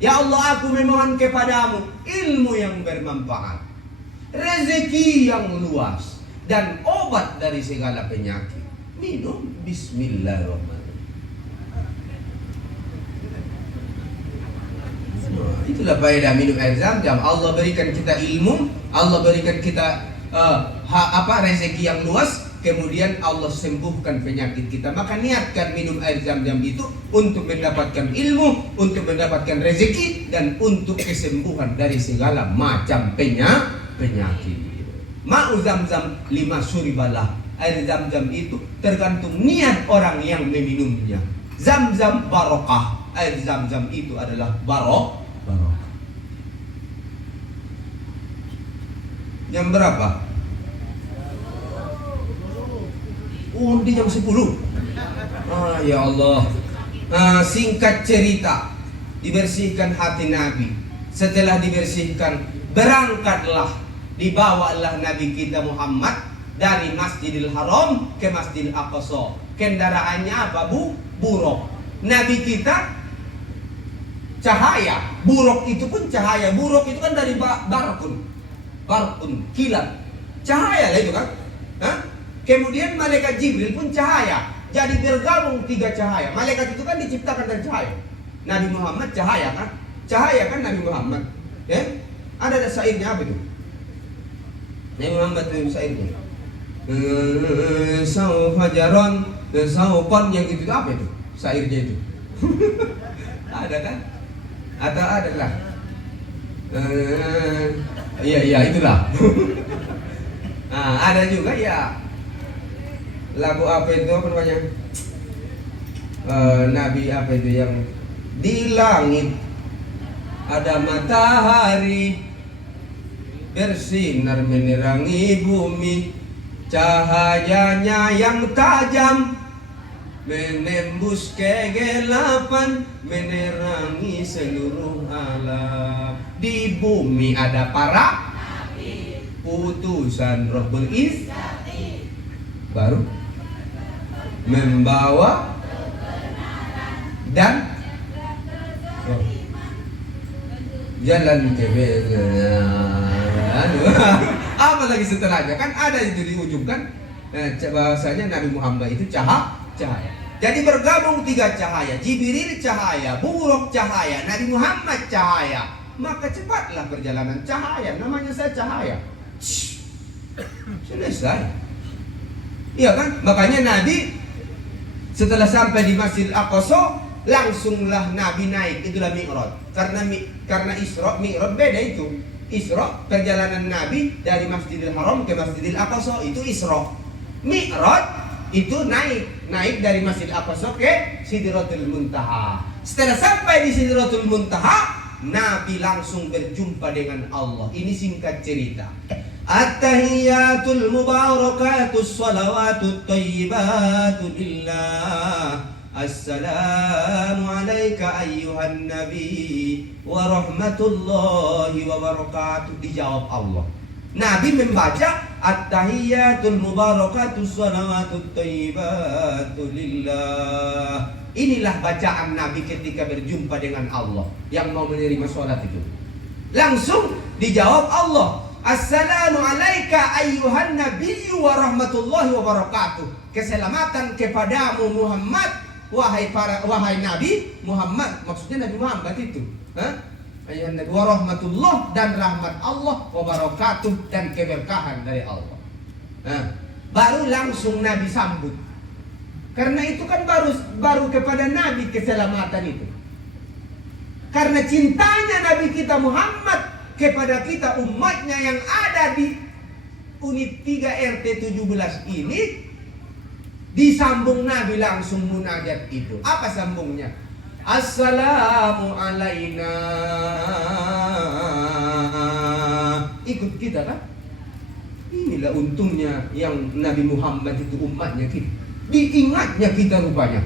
Ya Allah, aku memohon kepadamu ilmu yang bermanfaat, rezeki yang luas, dan obat dari segala penyakit. Minum bismillahirrahmanirrahim. Itulah faedah minum air Zam-Zam. Allah berikan kita ilmu, Allah berikan kita rezeki yang luas. Kemudian Allah sembuhkan penyakit kita. Maka niatkan minum air Zam-Zam itu untuk mendapatkan ilmu, untuk mendapatkan rezeki, dan untuk kesembuhan dari segala macam penyakit. Ma'u Zam-Zam lima suribalah. Air Zam-Zam itu tergantung niat orang yang meminumnya. Zam-zam barokah. Air zam-zam itu adalah barokah. Jam berapa? Di jam 10. Ya Allah. Singkat cerita, dibersihkan hati Nabi. Setelah dibersihkan, berangkatlah, dibawalah Nabi kita Muhammad dari Masjidil Haram ke Masjidil Aqsa. Kendaraannya apa, Bu? Buruk. Nabi kita cahaya. Buruk itu pun cahaya. Buruk itu kan dari barkun, kilat. Cahaya lah itu kan. Kemudian malaikat Jibril pun cahaya. Jadi bergabung 3 cahaya. Malaikat itu kan diciptakan dari cahaya. Nabi Muhammad cahaya kan? Cahaya kan Nabi Muhammad. Ya? Ada syairnya apa itu? Nabi Muhammad itu syairnya. Saufajaron, saufan yang itu apa itu? Syairnya itu. Ada kan? Atau ada lah. Iya itulah. Ada juga ya. Lagu apa itu, apa namanya? Nabi apa itu yang di langit ada matahari bersinar menerangi bumi, cahayanya yang tajam menembus kegelapan, menerangi seluruh alam. Di bumi ada para utusan Rabbul Izzati, baru membawa dan jalan kebenaran. Apa lagi setelahnya? Kan ada itu di ujung kan. Bahasanya Nabi Muhammad itu cahaya. Jadi bergabung 3 cahaya. Jibril cahaya, buruk cahaya, Nabi Muhammad cahaya. Maka cepatlah perjalanan cahaya. Namanya saya cahaya. Selesai. Iya kan? Makanya Nabi setelah sampai di Masjid Al-Aqsa, langsunglah Nabi naik. Itulah Mi'raj. Karena Isra, Mi'raj beda itu. Isra, perjalanan Nabi dari Masjidil Haram ke Masjidil Aqsa, itu Isra. Mi'raj itu naik dari Masjid Al-Aqsa ke Sidratul Muntaha. Setelah sampai di Sidratul Muntaha, Nabi langsung berjumpa dengan Allah. Ini singkat cerita. At-tahiyyatul mubarakatus salawatut thayyibatu lillah. Assalamu alayka ayyuhan nabi wa rahmatullahi wa barakatuh. Dijawab Allah. Nabi membaca at-tahiyyatul mubarakatus salawatut thayyibatu lillah. Inilah bacaan Nabi ketika berjumpa dengan Allah yang mau menerima sholat itu. Langsung dijawab Allah. Assalamu alayka ayyuhan nabiyyu wa rahmatullahi wa barakatuh. Keselamatan kepadamu Muhammad, wahai Nabi Muhammad. Maksudnya Nabi Muhammad itu. Ayyuhan nabi wa rahmatullah, dan rahmat Allah, wa barakatuh, dan keberkahan dari Allah. Baru langsung Nabi sambut. Karena itu kan baru kepada Nabi keselamatan itu. Karena cintanya Nabi kita Muhammad kepada kita umatnya yang ada di unit 3 RT 17 ini, disambung Nabi langsung munajat itu. Apa sambungnya? Assalamu alaina. Ikut kita kan? Inilah untungnya yang Nabi Muhammad itu umatnya kita. Diingatnya kita rupanya.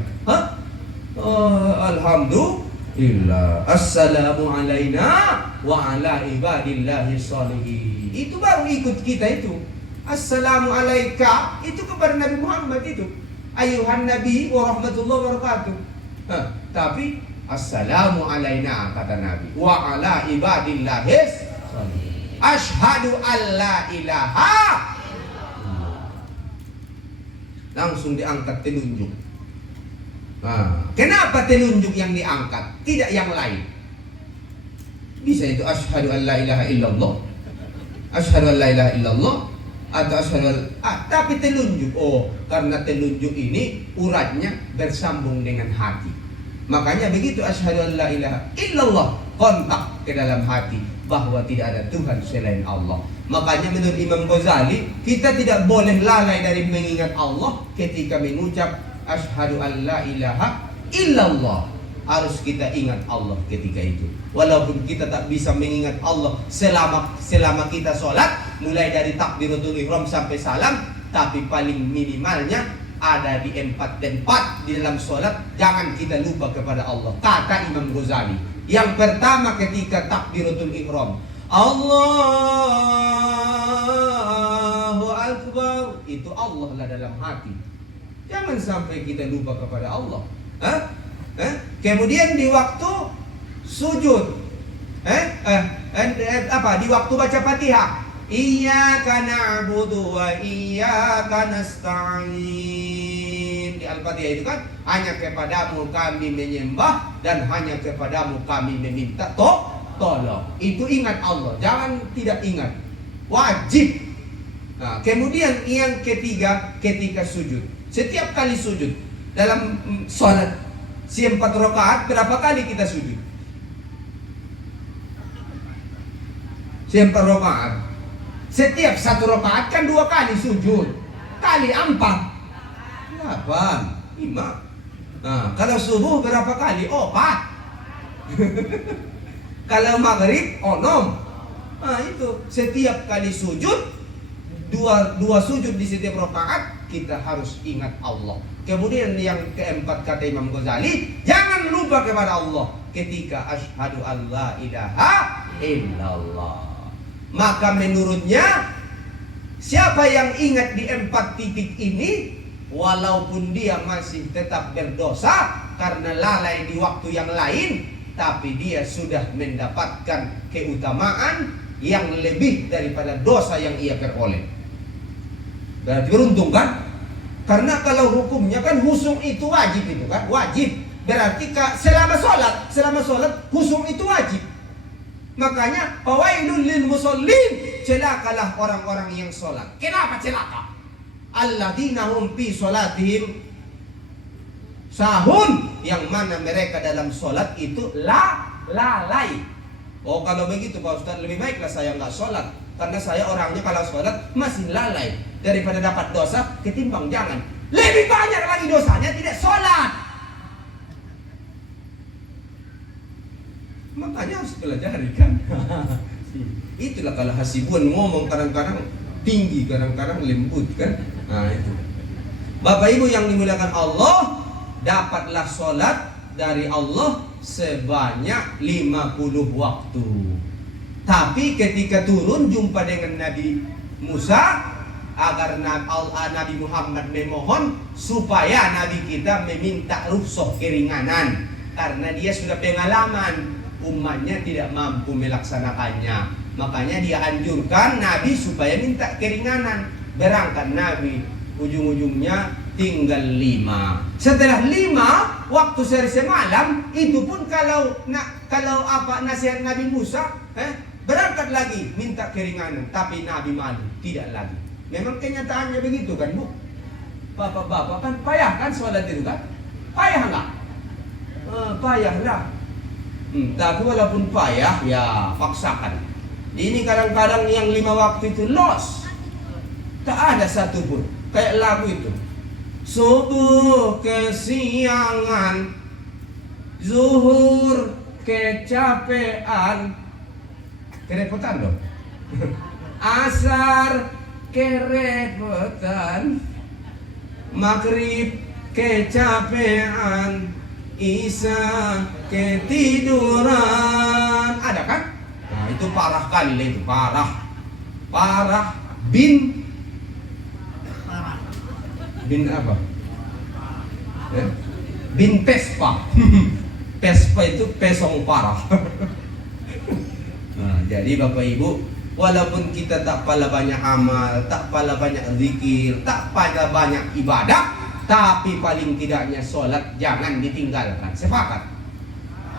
Alhamdulillah. Assalamu alaina wa ala ibadillahi sholihin. Itu baru ikut kita itu. Assalamu alaika itu kepada Nabi Muhammad itu. Ayuhan nabi wa rahmatullahi wa barakatuh. Tapi assalamu alaina kata Nabi wa ala ibadillahi sholihin. Asyhadu alla ilaha. Langsung diangkat telunjuk. Kenapa telunjuk yang diangkat? Tidak yang lain. Bisa itu asyhadu an la ilaha illallah, asyhadu an la ilaha illallah, atau asyhadu tapi telunjuk. Karena telunjuk ini uratnya bersambung dengan hati. Makanya begitu asyhadu an la ilaha illallah, kontak ke dalam hati bahwa tidak ada Tuhan selain Allah. Makanya menurut Imam Ghazali, kita tidak boleh lalai dari mengingat Allah ketika mengucap asyhadu an la ilaha illallah. Harus kita ingat Allah ketika itu. Walaupun kita tak bisa mengingat Allah selama kita sholat, mulai dari takbiratul ihram sampai salam, tapi paling minimalnya ada di 4 tempat di dalam sholat jangan kita lupa kepada Allah. Kata Imam Ghazali, yang pertama ketika takbiratul ihram, Allahu Akbar, itu Allah lah dalam hati. Jangan sampai kita lupa kepada Allah. Kemudian di waktu sujud, di waktu baca Fatihah, Iyyaka na'budu wa iyyaka nasta'in. Di Al-Fatihah itu kan, hanya kepadamu kami menyembah dan hanya kepadamu kami meminta tolong. Itu ingat Allah, jangan tidak ingat. Wajib. Nah, kemudian yang ketiga, ketika sujud. Setiap kali sujud dalam sholat 4 rakaat, berapa kali kita sujud? 4 rakaat. Setiap 1 rakaat kan 2 kali sujud. Kali 4 8 5. Nah, kalau subuh berapa kali? 4. Kalau maghrib 6. Nah, itu setiap kali sujud, dua sujud di setiap rakaat, kita harus ingat Allah. Kemudian yang keempat kata Imam Ghazali, jangan lupa kepada Allah ketika asyhadu alla ilaha illallah. Maka menurutnya, siapa yang ingat di 4 titik ini, walaupun dia masih tetap berdosa karena lalai di waktu yang lain, tapi dia sudah mendapatkan keutamaan yang lebih daripada dosa yang ia peroleh. Berarti beruntung kan? Karena kalau hukumnya kan husung itu wajib, itu kan wajib. Berarti selama sholat husung itu wajib. Makanya fawailul lil musallin, celakalah orang-orang yang sholat. Kenapa celaka? Alladzina hum fi sholatihim sahun, yang mana mereka dalam sholat itu lalai. Oh, kalau begitu Pak Ustaz, lebih baiklah saya nggak sholat, karena saya orangnya kalau sholat masih lalai, daripada dapat dosa ketimbang jangan. Lebih banyak lagi dosanya tidak sholat. Makanya harus pelajari kan. Itulah kalau Hasibuan ngomong kadang-kadang tinggi, kadang-kadang lembut kan. Nah itu. Bapak Ibu yang dimuliakan Allah, dapatlah sholat dari Allah sebanyak 50 waktu. Tapi ketika turun jumpa dengan Nabi Musa, agar Nabi Muhammad memohon supaya Nabi kita meminta rukhsah keringanan, karena dia sudah pengalaman umatnya tidak mampu melaksanakannya. Makanya dia anjurkan Nabi supaya minta keringanan. Berangkat Nabi, ujung-ujungnya tinggal 5. Setelah 5 waktu sehari semalam, itu pun kalau nasihat Nabi Musa, berangkat lagi minta keringanan, tapi Nabi malu, tidak lagi. Memang kenyataannya begitu kan, Bu? Bapak-bapak kan payah kan sholat itu kan? Payah nggak? Payah lah. Tapi walaupun payah, ya paksakan. Ini kadang-kadang yang 5 waktu itu loss, tak ada satu pun. Kayak lagu itu, subuh kesiangan, zuhur kecapean, kerepotan dong. Asar kerepotan, maghrib kecapean, Isa ketiduran. Ada kan? Nah itu parah kali, itu parah. Bin apa? Bin Pespa. Pespa itu pesong parah. Nah, jadi Bapak Ibu, walaupun kita tak pala banyak amal, tak pala banyak zikir, tak pala banyak ibadah, tapi paling tidaknya sholat jangan ditinggalkan. Sepakat?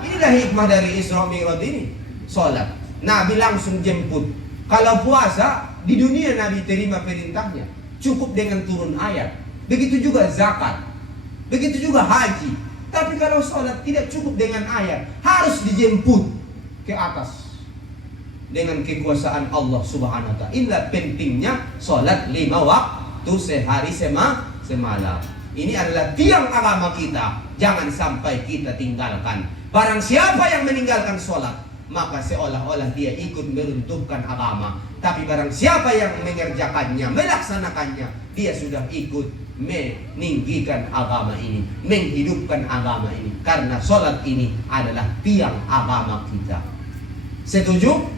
Inilah hikmah dari Isra Mi'raj ini. Sholat, Nabi langsung jemput. Kalau puasa, di dunia Nabi terima perintahnya, cukup dengan turun ayat. Begitu juga zakat, begitu juga haji. Tapi kalau sholat tidak cukup dengan ayat, harus dijemput ke atas dengan kekuasaan Allah Subhanahu wa ta'ala. Inilah pentingnya sholat 5 waktu sehari semalam. Ini adalah tiang agama kita. Jangan sampai kita tinggalkan. Barang siapa yang meninggalkan sholat, maka seolah-olah dia ikut meruntuhkan agama. Tapi barang siapa yang mengerjakannya, melaksanakannya, dia sudah ikut meninggikan agama ini, menghidupkan agama ini. Karena sholat ini adalah tiang agama kita. Setuju?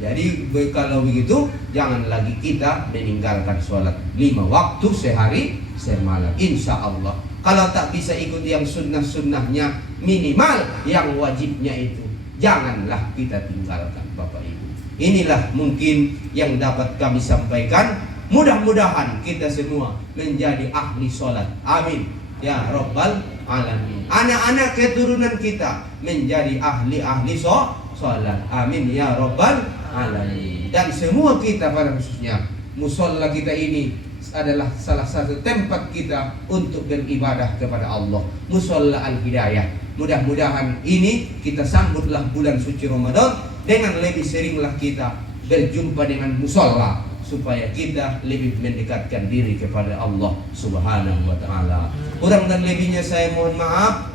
Jadi kalau begitu, jangan lagi kita meninggalkan sholat 5 waktu sehari semalam. Insya Allah. Kalau tak bisa ikut yang sunnah-sunnahnya, minimal yang wajibnya itu janganlah kita tinggalkan, Bapak Ibu. Inilah mungkin yang dapat kami sampaikan. Mudah-mudahan kita semua menjadi ahli sholat. Amin ya Rabbal Alamin. Anak-anak keturunan kita menjadi ahli-ahli sholat. Amin ya Rabbal Alamin. Dan semua kita, pada khususnya musola kita ini adalah salah satu tempat kita untuk beribadah kepada Allah. Musola Al-Hidayah. Mudah-mudahan ini kita sambutlah bulan suci Ramadan dengan lebih seringlah kita berjumpa dengan musola, supaya kita lebih mendekatkan diri kepada Allah Subhanahu wa ta'ala. Kurang dan lebihnya saya mohon maaf.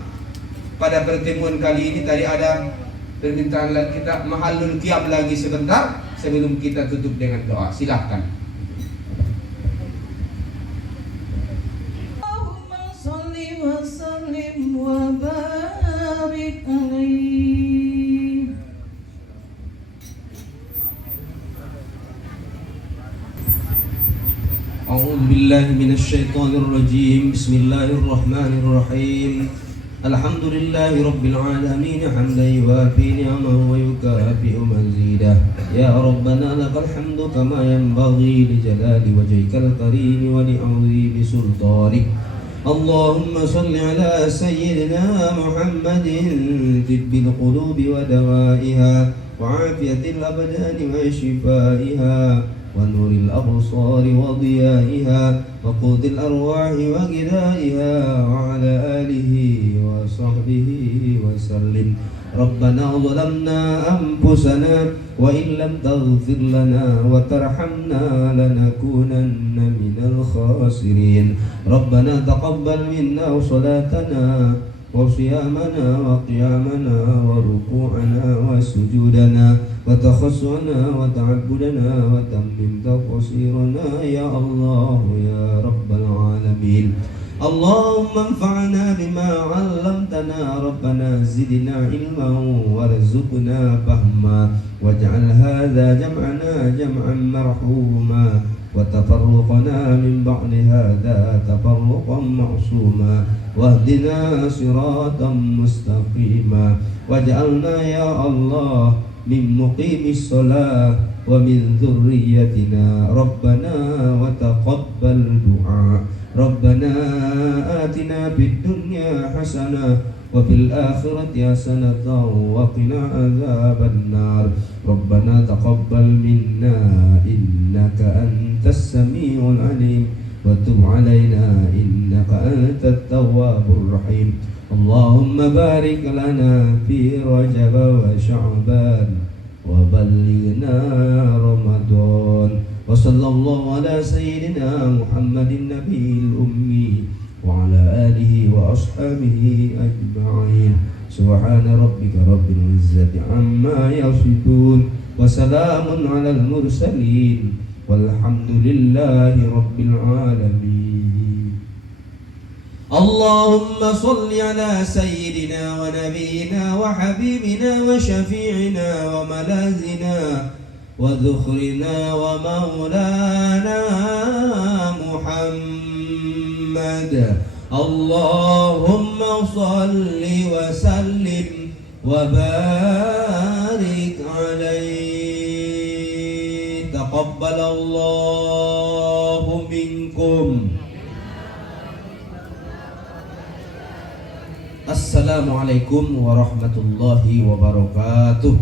Pada pertemuan kali ini tadi ada permintaan kita mahallul qiyam lagi sebentar sebelum kita tutup dengan doa. Silahkan. Allahumma sholli wa sallim wa barik alaihi. A'udzu billahi minasy syaithanir rajim. Bismillahirrahmanirrahim. Alhamdulillahi rabbil alamin hamdan yuwafi ni'amahu wa yukafi'u mazidah. Ya Rabbana lakal hamdu kama yanbaghi li jalali wajhikal karim wa li 'azimi sultanik. Allahumma shalli ala sayyidina Muhammadin tibbil qulubi wa dawaiha wa 'afiyatil abdani wa shifaiha ونور الأبصار وضيائها وقود الأرواح وغذائها وعلى آله وصحبه وسلم. ربنا ظلمنا أنفسنا وإن لم تغفر لنا وترحمنا لنكونن من الخاسرين. ربنا تقبل منا صلاتنا وصيامنا وقيامنا وركوعنا وسجودنا وتخصنا وتعبدنا وتمم تقصيرنا يا الله يا رب العالمين. اللهم انفعنا بما علمتنا. ربنا زدنا علما وارزقنا فهما واجعل هذا جمعنا جمعا مرحوما وتفرقنا من بعد هذا تفرقا معصوما واهدنا صراطا مستقيما واجعلنا يا الله من مقيم الصلاة ومن ذريتنا. ربنا وتقبل دعاء. ربنا آتنا في الدنيا حسنة وفي الآخرة حسنة وقنا عذاب النار. ربنا تقبل منا إنك أنت السميع العليم وتب علينا إنك أنت التواب الرحيم. اللهم بارك لنا في رجب وشعبان وبلغنا رمضان. وصلى الله على سيدنا محمد النبي الأمي وعلى آله وأصحابه أجمعين. سبحان ربك رب العزة عما يصفون وسلام على المرسلين والحمد لله رب العالمين. اللهم صل على سيدنا ونبينا وحبيبنا وشفيعنا وملاذنا وذخرنا ومولانا محمد. اللهم صل وسلم وبارك عليه. تقبل الله منكم. Assalamualaikum warahmatullahi wabarakatuh.